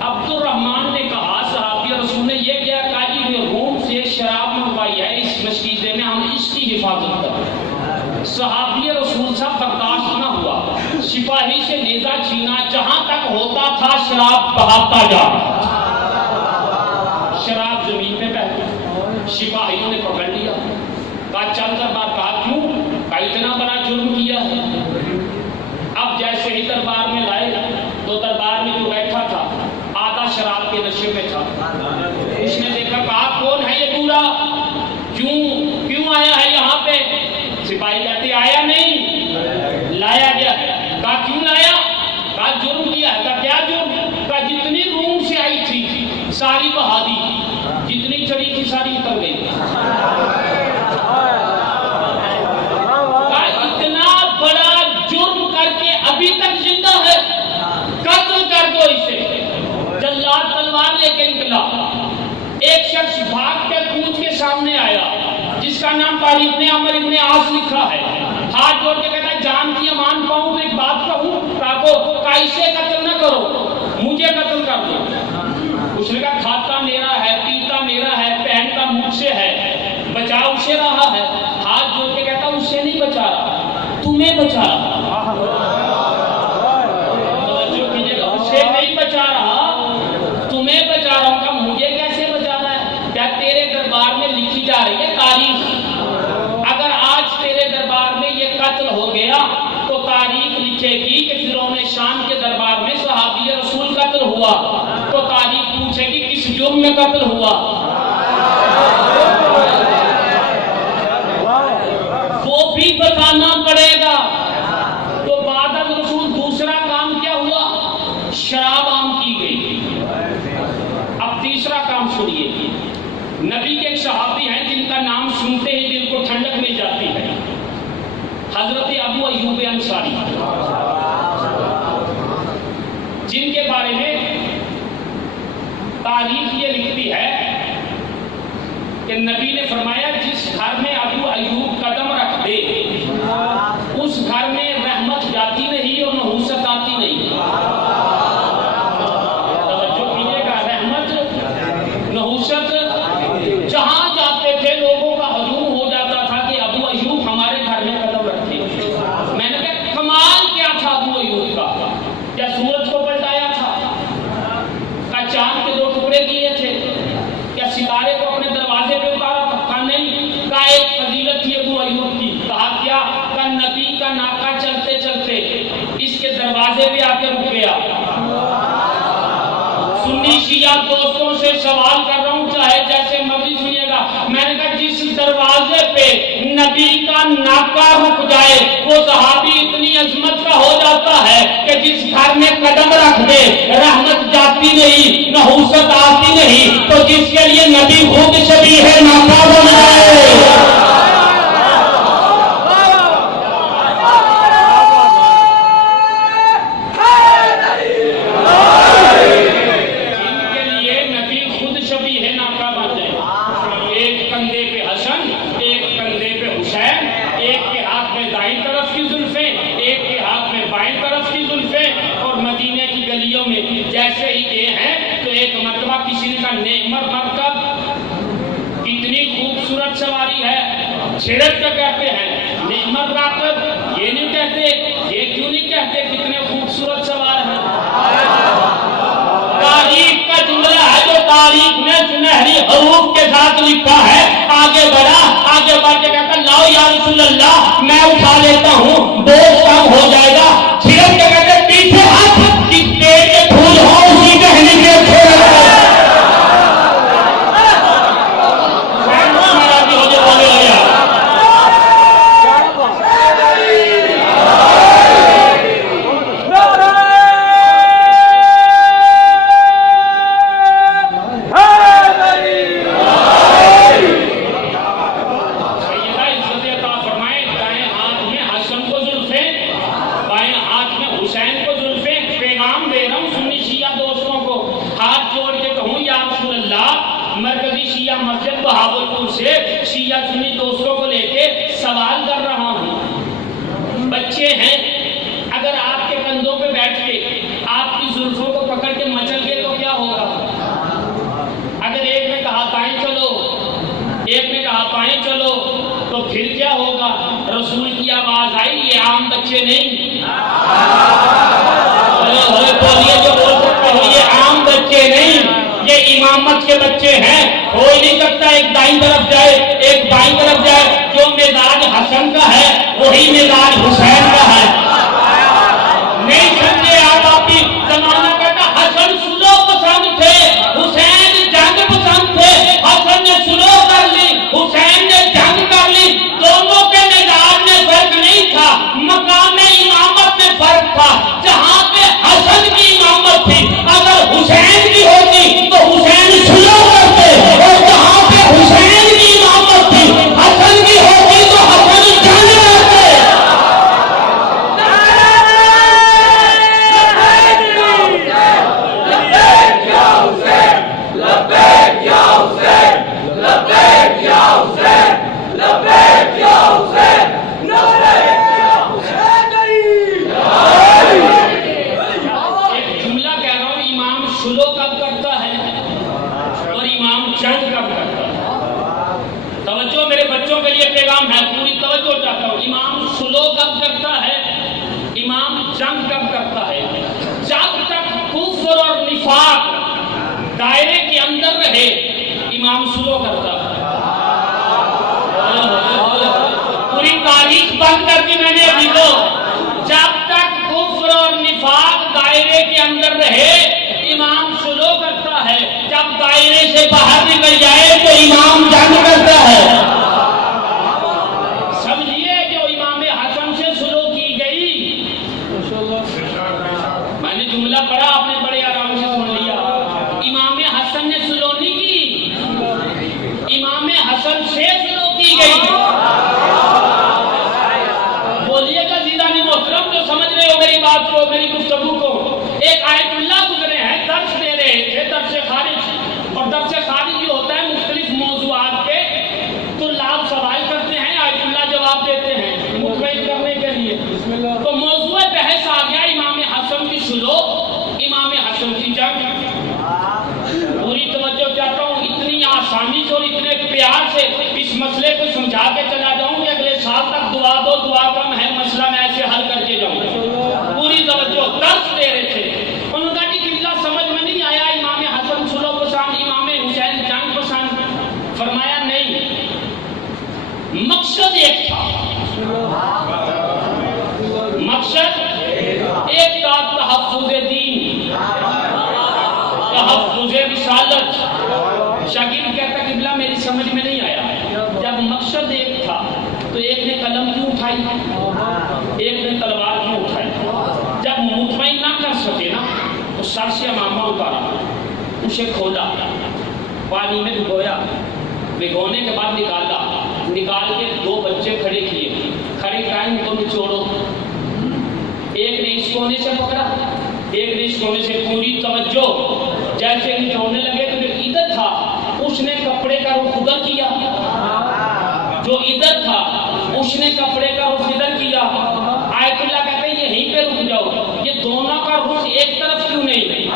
عبد الرحمن نے کہا صحابی رسول نے یہ کیا کہا کہ روم سے شراب منگوائی ہے، اس مشکیزے میں ہم اس کی حفاظت کریں۔ صحابی رسول صاحب برداشت نہ ہوا، سپاہی سے نیزہ چھینا، جہاں تک ہوتا تھا شراب بہاتا جا رہا تھا، شراب زمین پہ بہتی۔ سپاہیوں نے پکڑ لیا، کہا چل دربار، کہا کیوں؟ کہا اتنا بڑا جرم کیا ہے۔ اب جیسے ہی دربار میں لائے تو دربار میں جو بیٹھا تھا آدھا شراب کے نشے میں تھا۔ اس نے دیکھا، کہا کون ہے یہ پورا، کیوں آیا ہے یہاں پہ؟ سپاہی کہتے آیا نہیں، لایا گیا۔ کہا کیوں لایا؟ کہا جرم کیا۔ کہا کیا جرم؟ کہا جتنی روم سے آئی تھی ساری بہا دی، جتنی چڑی تھی ساری اتر گئی۔ کہا اتنا بڑا جرم کر کے ابھی تک زندہ ہے، قتل کر دو اسے۔ جلاد تلوار لے کے نکلا، ایک شخص بھاگ کے پونچھ کے سامنے آیا، جس کا نام تاریخ نے عمر ابن عاص لکھا ہے، ہاتھ جوڑ کے کہتا ہے جان کی امان پاؤں تو ایک بات کہوں، کہو کیسے قتل نہ کرو، مجھے قتل کر دو۔ اس نے کہا کھاتا میرا ہے، پیتا میرا ہے، پہنتا مجھ سے ہے، بچا اسے رہا ہے۔ ہاتھ جوڑ کے کہتا اسے نہیں بچا رہا، تمہیں بچا رہا، توجہ کیجیے گا، اسے نہیں بچا رہا، تمہیں بچا رہا ہوں۔ مجھے کیسے بچا رہا ہے؟ کیا تیرے دربار میں لکھی جا رہی ہے تاریخ؟ اگر آج تیرے دربار میں یہ قتل ہو گیا تو تاریخ لکھے گی کہ فرعون شام کے دربار میں صحابی رسول قتل ہوا، تو تاریخ پوچھے گی کس جرم میں قتل ہوا، وہ بھی بتانا پڑے گا۔ تو بعد از رسول دوسرا کام کیا ہوا؟ شراب عام کی گئی۔ اب تیسرا کام سنیے، نبی کے ایک صحابی ہیں جن کا نام سنتے ہی دل کو ٹھنڈک مل جاتی ہے، حضرت ابو ایوب انصاری، جن کے بارے میں تاریخ یہ لکھتی ہے کہ نبی نے فرمایا جس گھر میں ابو ایوب قدم رکھ دے اس گھر میں رحمت جاتی نہیں اور نحوست آتی نہیں۔ توجہ کیجیے گا، رحمت نحوست جہاں جاتے تھے لوگوں کا ہجوم ہو جاتا تھا کہ ابو ایوب ہمارے گھر میں قدم رکھتے۔ میں نے کہا کمال کیا تھا ابو ایوب کا؟ کیا سورج کو پلٹایا تھا؟ کیا چاند کے 2 ٹکڑے کیے تھے؟ کیا ستارے کو اپنے دروازے پہ اتارا تھا؟ کہا نہیں، کہا ایک فضیلت تھی ابو ایوب کی۔ کہا کیا؟ کہ نبی کا ناکا چلتے چلتے اس کے دروازے پہ آ کے رک گیا۔ سنی شیعہ دوستوں سے سوال کر رہا ہوں، چاہے جیسے مرضی سنیے گا، میں نے کہا جس دروازے پہ نبی کا ناکا رک جائے وہ صحابی اتنی عظمت کا ہو جاتا ہے کہ جس گھر میں قدم رکھ دے رحمت جاتی نہیں، نحوست آتی نہیں، تو جس کے لیے نبی خود شبیہ ہے ناکا بن جائے۔ جیسے ہی یہ ہیں تو ایک مرتبہ کسی نے کہا نعمت مرکب، کتنی خوبصورت سواری ہے، چھڑک کا کہتے ہیں، نعمت مرکب یہ نہیں کہتے، یہ کیوں نہیں کہتے کتنے خوبصورت سوار ہیں؟ تاریخ کا جملہ ہے جو تاریخ میں سنہری حروف کے ساتھ لکھا ہے۔ آگے بڑھا، آگے بڑھ کے کہتا لاؤ یا رسول اللہ میں اٹھا لیتا ہوں، بوجھ کم ہو جائے گا۔ چھڑک کے کہتے پیچھے ہاتھ جس پیڑ کے پھول ہوں اسی کہنے کے اچھے لگتے ہیں۔ مرکزی شیعہ مسجد بہاولپور سے شیعہ سنی دوستوں کو لے کے سوال کر رہا ہوں، بچے ہیں، اگر آپ کے کندھوں پہ بیٹھ کے آپ کی زلفوں کو پکڑ کے مچل گئے تو کیا ہوگا؟ اگر ایک نے کہا بائیں چلو، ایک نے کہا بائیں چلو، تو پھر کیا ہوگا؟ رسول کی آواز آئی، یہ عام بچے نہیں، بولیے جو بول سکتے ہو، یہ عام بچے نہیں، یہ امامت کے بچے ہیں۔ ہو ہی نہیں سکتا ایک دائیں طرف جائے ایک بائیں طرف جائے، جو مزاج حسن کا ہے وہی مزاج حسین کا ہے۔ نہیں سمجھے آپ بھی، زمانہ کہتا حسن سلو پسند تھے، حسین جنگ پسند تھے، حسن نے سلو کر لی، حسین نے جنگ کر لی، دونوں کے مزاج میں فرق نہیں تھا، مقام امامت میں فرق تھا۔ جہاں پہ حسن کی امامت تھی اگر حسین کی ہوتی تو حسین سلو کرتے، اور جہاں پہ حسین کی امامت تھی حسن کی ہوتی تو حسن جنگ کرتے۔ جنگ کب کرتا ہے؟ توجہ میرے بچوں کے لیے پیغام ہے، پوری توجہ چاہتا ہوں. امام سلو کب کرتا ہے؟ امام جنگ کب کرتا ہے؟ جب تک کفر اور نفاق دائرے کے اندر رہے امام سلو کرتا ہے. پوری تاریخ بند کر دی میں نے ابھی تو. جب تک کفر اور نفاق دائرے کے اندر رہے امام سلو کرتا ہے. جب دائرے سے باہر نکل جائے تو امام جنگ کرتا ہے. سمجھیے جو امام حسن سے سلو کی گئی، میں نے جملہ پڑھا آپ نے بڑے آرام سے سن لیا. امام حسن نے سلو نہیں کی، امام حسن سے سلو کی گئی. بولیے گا زیدان محترم جو سمجھ رہے ہو میری بات کو، میری گفتگو کو. ایک آیت اللہ گزرے ہیں، درس دے رہے تھے، درس خارج. اور درس خارج جو ہوتا ہے مختلف موضوعات کے تو طلاب سوال کرتے ہیں، آیت اللہ جواب دیتے ہیں مطمئن کرنے کے لیے. تو موضوع بحث آ گیا امام حسن کی سلو، امام حسن کی جنگ. پوری توجہ چاہتا ہوں، اتنی آسانی سے اور اتنے پیار سے اس مسئلے کو سمجھا کے چلا جاؤں کہ اگلے سال تک دعا دو، دعا کم ہے، مسئلہ میں ایسے حل کر کے جاؤں. پوری توجہ. درس دے رہے تھے، انہوں نے کہا کہ قبلہ سمجھ میں نہیں آیا، امام حسن سلو پسند، امام حسین جنگ پسند. فرمایا نہیں، مقصد ایک تھا. مقصد ایک تھا تحفظ دین، تحفظ رسالت. شاگرد کہتا قبلہ میری سمجھ میں نہیں آیا. جب مقصد ایک تھا تو ایک نے قلم کیوں اٹھائی، ایک نے تلوار کیوں اٹھائی؟ جب مطمئن نہ کر سکے نا تو سر سے امامہ اتارا، اسے کھولا، پانی میں بھگویا، بھگونے کے بعد نکالا، نکال کے دو بچے کھڑے کیے، کھڑے کرائیں ان کو نچوڑو. ایک نے اس کونے سے پکڑا، ایک نے اس کونے سے. پوری توجہ. جیسے نچوڑنے لگے تو جو ادھر تھا اس نے کپڑے کا رخ ادھر کیا، جو ادھر تھا اس نے کپڑے کا رخ ادھر کیا. آیت اللہ کہتے ہیں یہیں پہ رک جاؤ، یہ دونوں کا رخ ایک طرف کیوں نہیں؟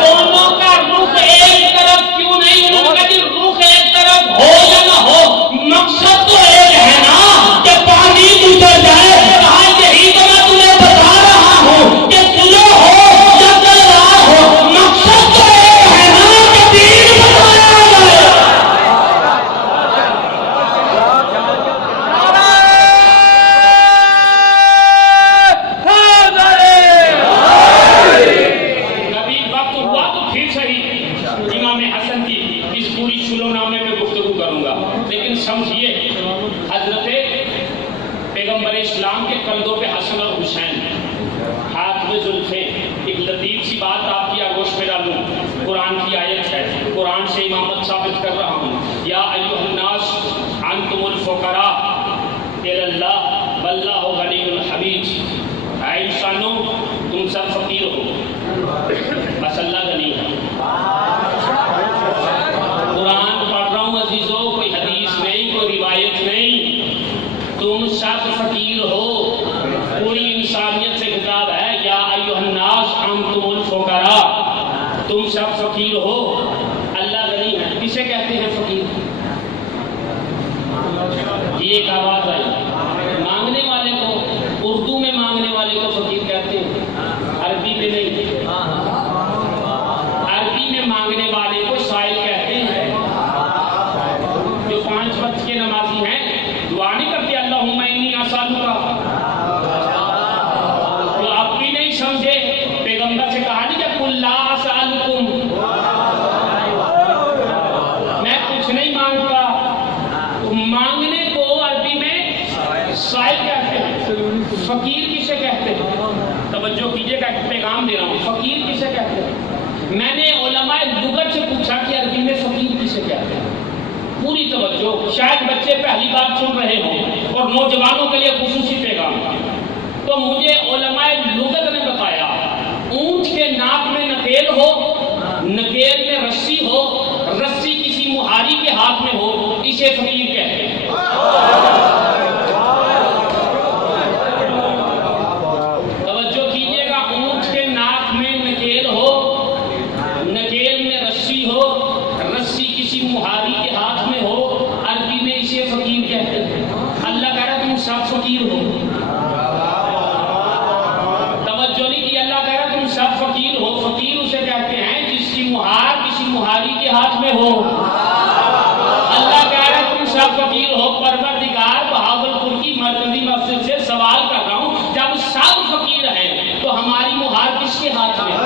دونوں کا رخ ایک طرف کیوں نہیں؟ انہوں نے کہا کہ رخ ایک طرف ہو یا نہ ہو، مقصد تو ایک ہے نا کہ پانی اتر جائے. کہا یہی تو میں تمہیں بتا رہا ہوں کہ سلو ہو یا تلوار ہو، مقصد تو ایک ہے نا کہ دین بتایا جائے. کبھی وقت ہوا تو پھر صحیح امام حسن کی اس پوری سلو نامے میں گفتگو کروں گا. لیکن سمجھیے حضرت پیغمبر اسلام کے کندھوں پہ حسن اور حسین، ہاتھ میں زلفے. ایک لطیف سی بات آپ کی آگوش میں ڈالوں، قرآن کی آیت ہے، قرآن سے امامت ثابت کر رہا ہوں. یا ایھا الناس انتم الفقراء الی اللہ واللہ غنی حمید. اے انسانوں تم سب فقیر ہو بس اللہ غنی ہے. قرآن پڑھ رہا ہوں عزیزوں، کوئی حدیث نہیں، کوئی روایت نہیں. تم سب فقیر ہو. پوری انسانیت سے خطاب ہے. یا ایھا الناس انتم الفقراء، تم سب فقیر ہو، اللہ غنی ہے. کسے کہتے ہیں فقیر؟ یہ ایک آواز آئی، مانگنے والے کو، اردو میں مانگنے والے کو فقیر کہتے ہیں، عربی میں نہیں. عربی میں مانگنے والے کو سائل کہتے ہیں. جو 5 وقت کے نمازی ہیں دعا نہیں کرتے اللہم انی اسالک. جو آپ بھی نہیں سمجھے، پیغمبر سے کہا نہیں کہ قل لا اسالکم، میں کچھ نہیں مانگتا. مانگنے کو عربی میں سائل کہتے ہیں. فقیر کسے کہتے ہیں؟ توجہ کیجیے گا، پیغام دے رہا ہوں. فقیر کسے کہتے ہیں؟ میں نے علماء لغت سے پوچھا کہ عربی میں فقیر کسے کہتے ہیں. پوری توجہ. شاید بچے پہلی بار سن رہے ہوں اور نوجوانوں کے لیے خصوصی پیغام. تو مجھے علماء لغت نے بتایا اونٹ کے ناک میں نکیل ہو، نکیل میں رسی ہو، رسی کسی مہاری کے ہاتھ میں ہو، اسے فقیر کہتے ہیں. توجہ کیجیے گا. اونٹ کے ناک میں نکیل ہو، ہاتھ میں ہو. اللہ کہہ رہا ہے تم سب فقیر ہو. پروردگار بہاولپور کی مرکزی مسجد سے سوال کر رہا ہوں جب سب فقیر ہیں تو ہماری مہار کس کے ہاتھ میں؟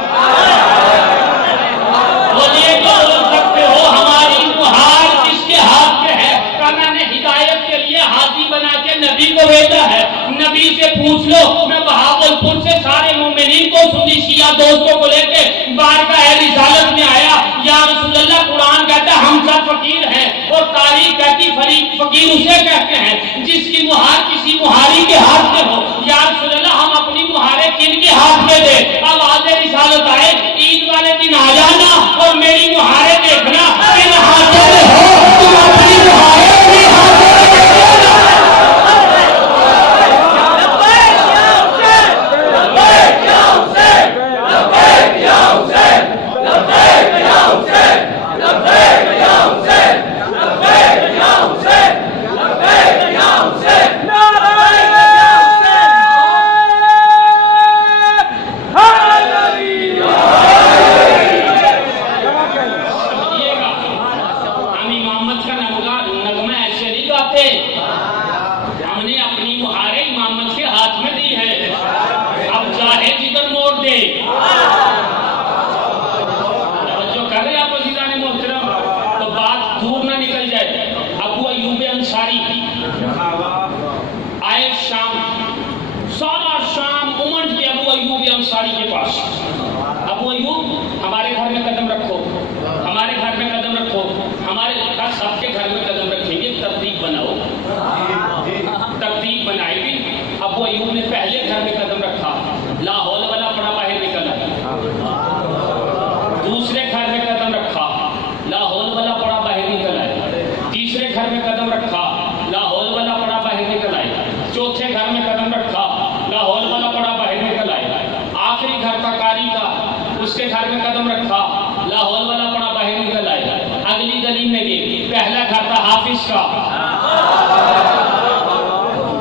بولیے تو بول سکتے ہو ہماری مہار کس کے ہاتھ میں ہے؟ اللہ نے ہدایت کے لیے ہادی بنا کے نبی کو بھیجا ہے. نبی سے پوچھ لو. میں بہاولپور سے سارے مومنین کو سنی شیعہ دوستوں کو لے کے بارگاہ رسالت میں آیا. یا رسول اللہ قرآن کہتا ہے ہم سب فقیر ہیں اور تاریخ کہتی فقیر اسے کہتے ہیں جس کی مہار کسی مہاری کے ہاتھ میں ہو. یا رسول اللہ ہم اپنی مہاریں کن کے ہاتھ میں دے؟ اب آج رسالت آئے عید والے دن آ جانا اور میری مہاریں دیکھنا کن ہاتھوں میں ہو. تم اپنی مہاریں اپنے ہاتھوں میں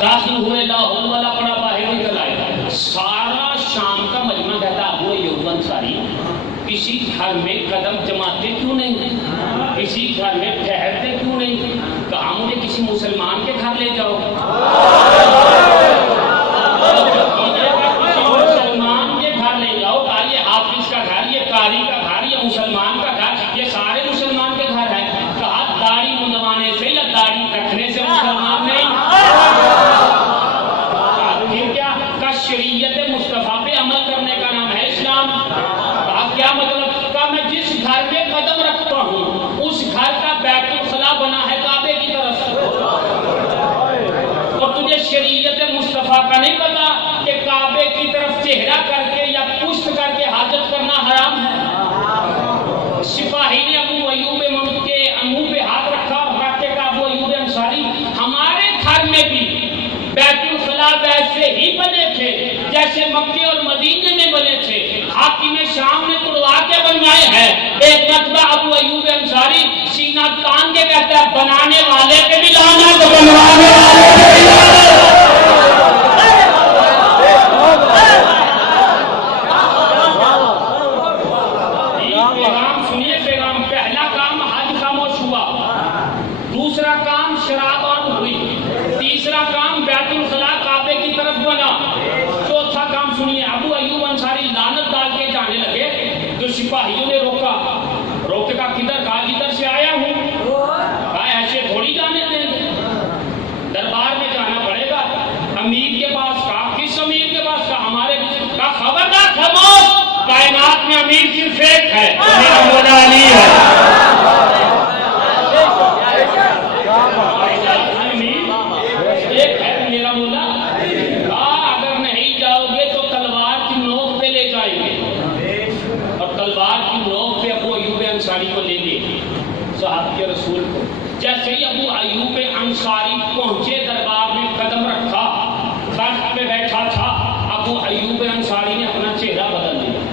داخل ہوئے لاہور والا پڑا باہر نکل آئے. سارا شام کا مجمع کہتا ابو ایوب انصاری کسی گھر میں قدم جماتے کیوں نہیں؟ کسی گھر میں ٹھہرتے کیوں نہیں؟ کہا مجھے کسی مسلمان کے گھر لے جاؤ. مسلمان کے گھر لے جاؤ. کہا یہ حافظ کا گھر, یہ قاری کا گھر, یہ مسلمان کا گھر, یہ سارے مسلمان کے گھر ہیں. کہا داڑھی منڈوانے سے یا داڑھی رکھنے سے مسلمان نہیں. پھر کیا؟ کا شریعت مصطفیٰ پہ عمل کرنے کا نام ہے اسلام. کیا مطلب؟ کہا میں جس گھر میں قدم رکھتا ہوں اس گھر کا بیت الخلا بنا ہے کعبے کی طرف. اور تجھے شریعت مصطفیٰ کا نہیں پتا کہ کعبے کی طرف چہرہ کر کے یا پشت کر کے حاجت کرنا حرام ہے. سپاہی نے ابو ایوب کے منہ پہ ہاتھ رکھا اور رکھ کے کہا ابو ایوب انصاری ہمارے گھر میں بھی بیت الخلا ویسے ہی بنے تھے جیسے مکے اور مدینے میں بنے تھے. حاکم شام نے تڑوا کے بنوائے ہیں. ایک مرتبہ ابو ایوب انصاری سینہ تان کے کہتا ہے بنانے والے پہ بھی لعنت تو بنوانے والے پہ بھی لعنت. پیغام سنیے پیغام. پہلا کام حج خاموش ہوا, دوسرا کام شراب اور ہوئی, تیسرا کام بیت الخلا کعبے کی طرف بنا, چوتھا کام سنیے. ابو ایوب انصاری لعنت ڈال کے جانے لگے تو سپاہیوں نے روکا. روکے کا کدھر؟ کہا جدھر سے آیا ہوں. کہا ایسے تھوڑی جانے دیں گے, دربار میں جانا پڑے گا. امیر کے پاس. کہا کس امیر کے پاس؟ کہا ہمارے. کہا خبردار خاموش, کائنات میں امیر صرف ایک ہے, میرا مولا علی ہے. ایک ہے میرا مولا. اگر نہیں جاؤ گے تو تلوار کی نوک پہ لے جائیں گے, اور تلوار کی نوک پہ ابو ایوب انصاری کو لے گئے صحابہ رسول کو. جیسے ہی ابو ایوب انصاری پہنچے دربار میں قدم رکھا, تخت پہ بیٹھا تھا, ابو ایوب انصاری نے اپنا چہرہ بدل دیا.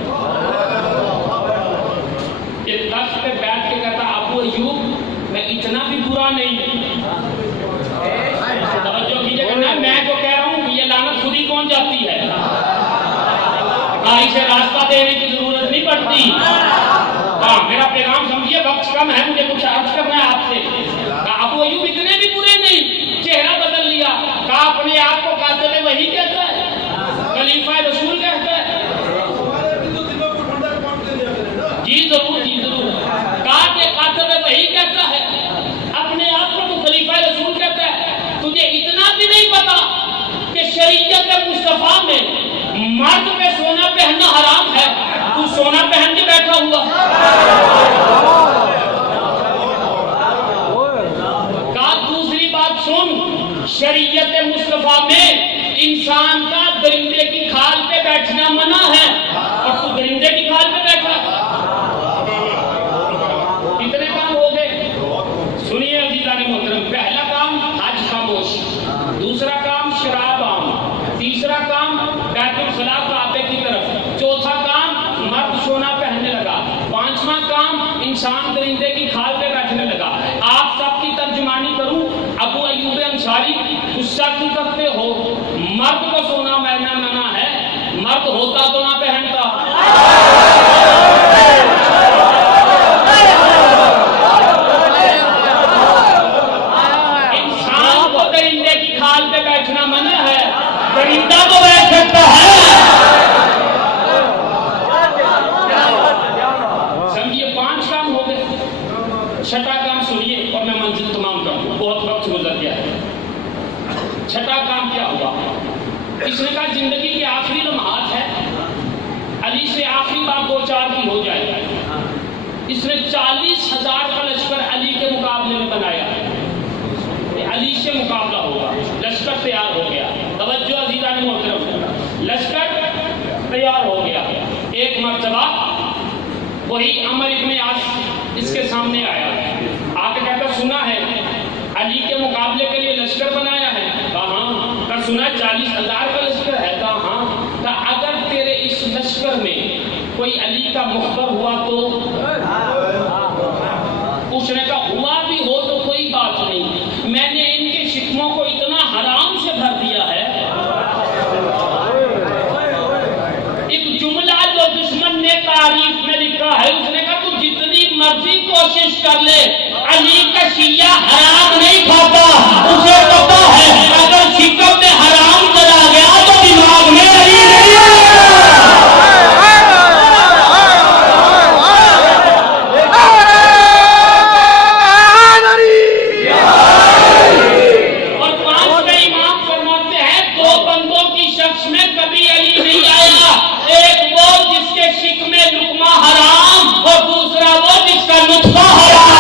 کم ہے مجھے کچھ عرض کرنا ہے آپ سے. ابو ایوب اتنے بھی برے نہیں, چہرہ بدل لیا, کہا اپنے آپ کو قاتل وحی کہتا ہے, خلیفہ رسول کہتا ہے. جی ضرور جی ضرور, کہا کہ قاتل وحی کہتا ہے, اپنے آپ کو تو خلیفہ رسول کہتا ہے. تجھے اتنا بھی نہیں پتا کہ شریعت مصطفیٰ میں مرد پہ سونا پہننا حرام ہے, تو سونا پہن کے بیٹھا ہوا. کہا دوسری بات سن, شریعت مصطفیٰ میں انسان کا درندے کی کھال پہ بیٹھنا منع ہے, اور تو درندے کی کھال پہ بیٹھا. کتنے کام ہو گئے سنیے عزیزان محترم. پہلا کام حج خاموش, دوسرا کام شراب عام, تیسرا کام بیت الخلاء کعبے کی طرف, چوتھا کام مرد سونا پہننے لگا, پانچواں کام انسان درندے کی کھال پہ بیٹھنے لگا. آپ سب کی ترجمانی کروں, ابو ایوب انصاری غصہ کیوں کرتے ہو؟ مرد کو سونا پہننا منع ہے, مرد ہوتا تو نہ پہنتا. انسان کو درندے کی کھال پہ بیٹھنا منع ہے, درندہ تو بیٹھ سکتا ہے. سمجھیے 5 کام ہو گئے. چھٹا کام سنیے اور میں منزل تمام کروں, بہت وقت گزر گیا ہے. چھٹا کام کیا ہوا؟ اس نے کہا زندگی کے آخری لمحات ہے, علی سے آخری بار 2-4 کی ہو جائے. اس نے 40,000 کا لشکر علی کے مقابلے میں بنایا, علی سے مقابلہ ہوگا. لشکر تیار ہو گیا. توجہ عزیزان محترم, لشکر تیار ہو گیا. ایک مرتبہ وہی عمر ابن عاص اس کے سامنے آیا, آ کے کہتا سنا ہے علی کے مقابلے کے لیے لشکر بنایا ہے؟ کہا ہاں. کہا سنا 40,000 کا لشکر ہے؟ کہا ہاں. کہا اگر تیرے اس لشکر میں کوئی علی کا مخبر ہوا تو؟ اس نے کہا ہوا بھی ہو تو کوئی بات نہیں, میں نے ان کے شکموں کو اتنا حرام سے بھر دیا ہے. ایک جملہ جو دشمن نے تعریف میں لکھا ہے, اس نے کہا تو جتنی مرضی کوشش کر لے, علی کا شیعہ حرام نہیں کھاتا. اسے پتا ہے اگر شکم میں حرام چلا گیا تو دماغ میں علی نہیں آئے گا. اور 5 امام فرماتے ہیں 2 بندوں کی شخص میں کبھی علی نہیں آیا, ایک وہ جس کے شک میں لقمہ حرام, اور دوسرا وہ جس کا نطفہ حرام.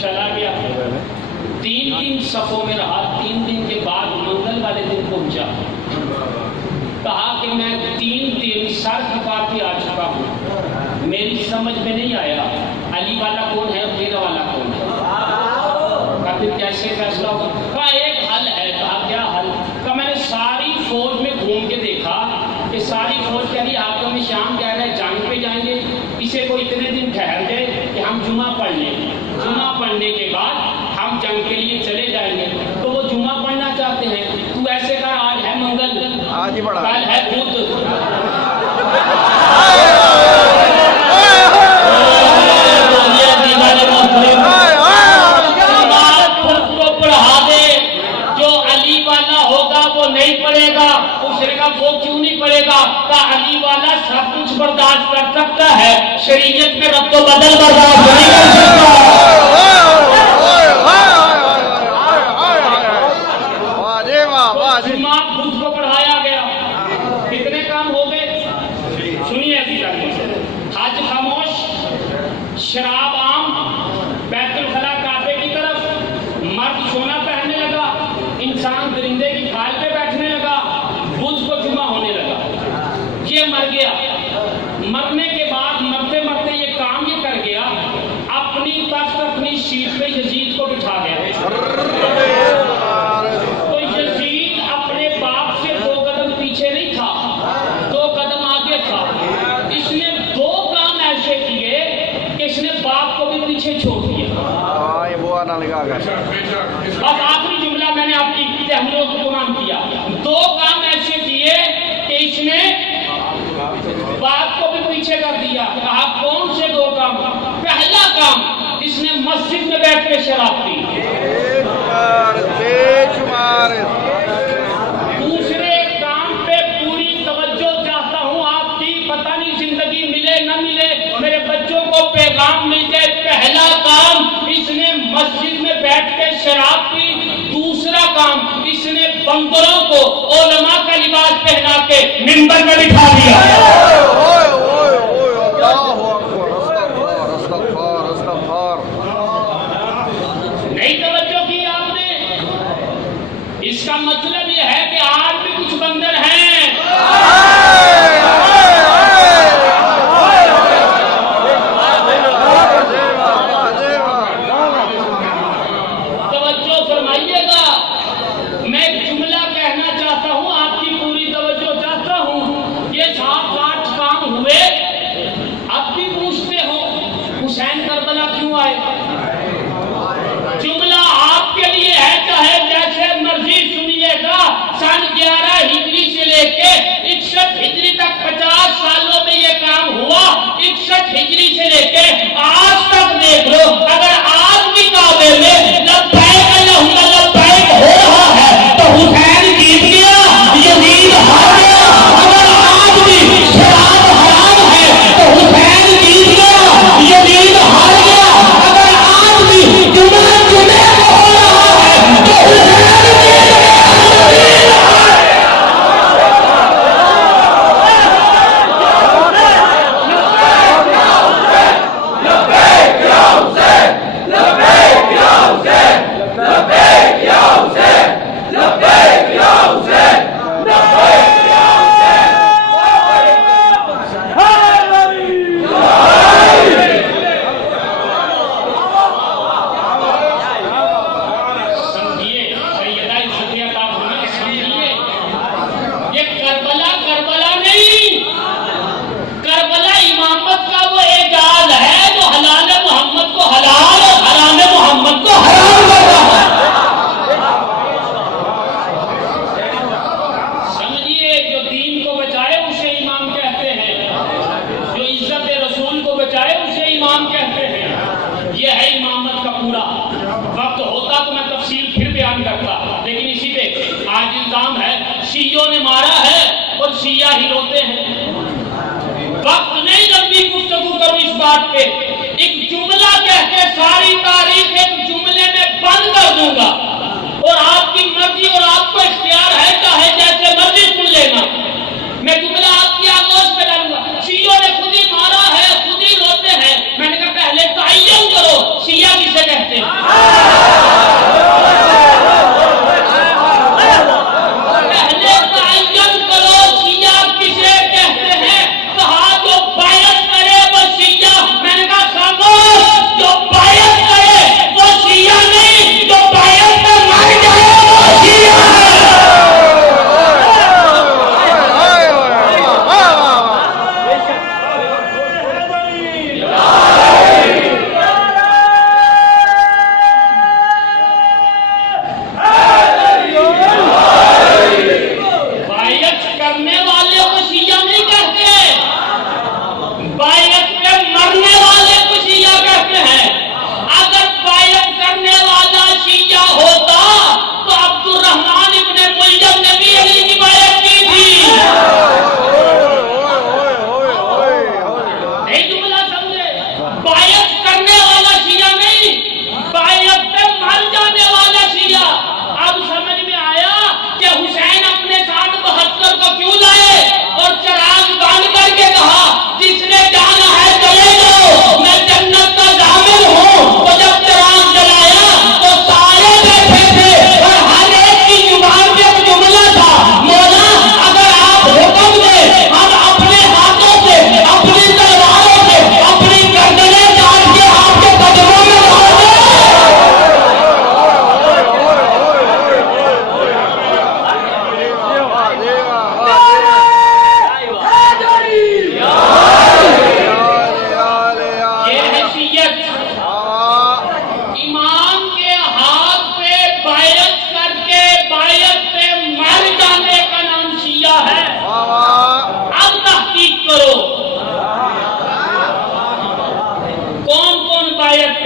چلا گیا, 3 صفوں میں رہا. 3 دن کے بعد منگل والے دن پہنچا. کہا کہ میں 3 سر کھپا کے آ چکا ہوں, میری سمجھ میں نہیں آیا علی والا کون ہے اور میرا والا کون ہے. کہا پھر کیسے فیصلہ ہوگا؟ کہا ایک حل ہے. کہا کیا حل؟ کہا میں نے ساری فوج میں گھوم کے دیکھا کہ ساری فوج کہہ رہی حاکم شام کہہ رہے جنگ پہ جائیں گے, اسے کو اتنے دن ٹھہر گئے کہ ہم جمعہ پڑھ لیں, جمعہ پڑھنے کے بعد ہم جنگ کے لیے چلے جائیں گے. تو وہ جمعہ پڑھنا چاہتے ہیں, تو ایسے کر آج ہے منگل, کل ہے بدھ. کو پڑھا دے, جو علی والا ہوگا وہ نہیں پڑھے گا. اس نے کہا وہ کیوں نہیں پڑھے گا؟ کہا علی والا سب کچھ برداشت کر سکتا ہے, شریعت میں رد و بدل برداشت نہیں کر سکتا. جمعہ بدھ کو پڑھایا گیا. کتنے کام ہو گئے سنیے حج خاموش, شراب عام, بیت الخلاء کعبے کی طرف, مرد سونا پہننے لگا, انسان درندے کی کھال پہ بیٹھنے لگا, بدھ کو جمعہ ہونے لگا. یہ مر گیا. مرنے کے بعد مرتے مرتے یہ کام یہ کر گیا تو یزید اپنے باپ سے 2 قدم پیچھے نہیں تھا، 2 قدم آگے تھا۔ اس نے 2 کام ایسے کیے کہ اس نے باپ کو بھی پیچھے چھوڑ دیا۔ اب آخری جملہ میں نے آپ کی تحمیلوں کو تمام کیا۔ 2 کام ایسے کیے کہ اس نے باپ کو بھی پیچھے کر دیا۔ کہا کون سے 2 کام؟ پہلا کام، اس نے مسجد میں بیٹھ کے شراب پی۔ دوسرے کام پہ پوری توجہ چاہتا ہوں آپ کی، پتہ نہیں زندگی ملے نہ ملے، میرے بچوں کو پیغام مل جائے۔ پہلا کام، اس نے مسجد میں بیٹھ کے شراب پی۔ دوسرا کام، اس نے بندروں کو علماء کا لباس پہنا کے منبر میں بٹھا دیا۔ نہیں توجہ کی آپ نے؟ اس کا مطلب یہ ہے کہ آج بھی کچھ بندر ہیں۔ توجہ فرمائیے گا، میں ایک جملہ کہنا چاہتا ہوں، آپ کی پوری توجہ چاہتا ہوں۔ یہ 7-8 کام ہوئے، اب بھی پوچھتے ہو حسین کربلا کیوں آئے؟ جملہ آپ کے لیے ہے، چاہے جیسے مرضی سنیے گا۔ سن 11 ہجری سے لے کے 61 ہجری تک 50 سالوں میں یہ کام ہوا۔ 61 ہجری سے لے کے آج تک دیکھ لو، اگر آج بھی کعبے میں لبیک اللہم لبیک ہو رہا ہے تو حسین جیت گیا، یزید ہار گیا۔ اگر آج بھی شراب حرام ہے تو حسین جیت گیا، یزید ہار گیا۔ اگر آج بھی جمعہ جمعے کو ہو رہا ہے تو حسین جیت گیا۔ شیعوں نے مارا ہے اور شیعہ ہی روتے ہیں۔ وقت نہیں لمبی گفتگو کروں اس بات پہ، ایک جملہ کہہ کے ساری تاریخ ایک جملے میں بند کر دوں گا، اور آپ کی مرضی اور آپ کو اختیار ہے، چاہے جیسے مرضی سن لینا۔ میں جملہ آپ کی آگوش پہ ڈالوں گا۔ شیعوں نے خود ہی مارا ہے، خود ہی روتے ہیں۔ میں نے کہا پہلے تعین کرو شیعہ کسے کہتے ہیں؟ Yeah!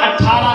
18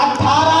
18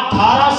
18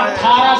18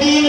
3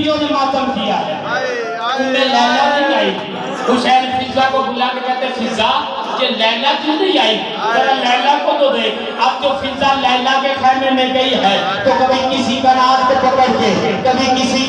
صوفیوں نے ماتم کیا ہے آئے ان میں لیلا نہیں آئی حسین فضا کو بلا کے کہتے فضا کہ لیلا کیوں نہیں آئی ذرا لیلا کو تو دیکھ اب جو فضا لیلا کے خیمے میں گئی ہے تو کبھی کسی کنات کو پکڑ کے کبھی کسی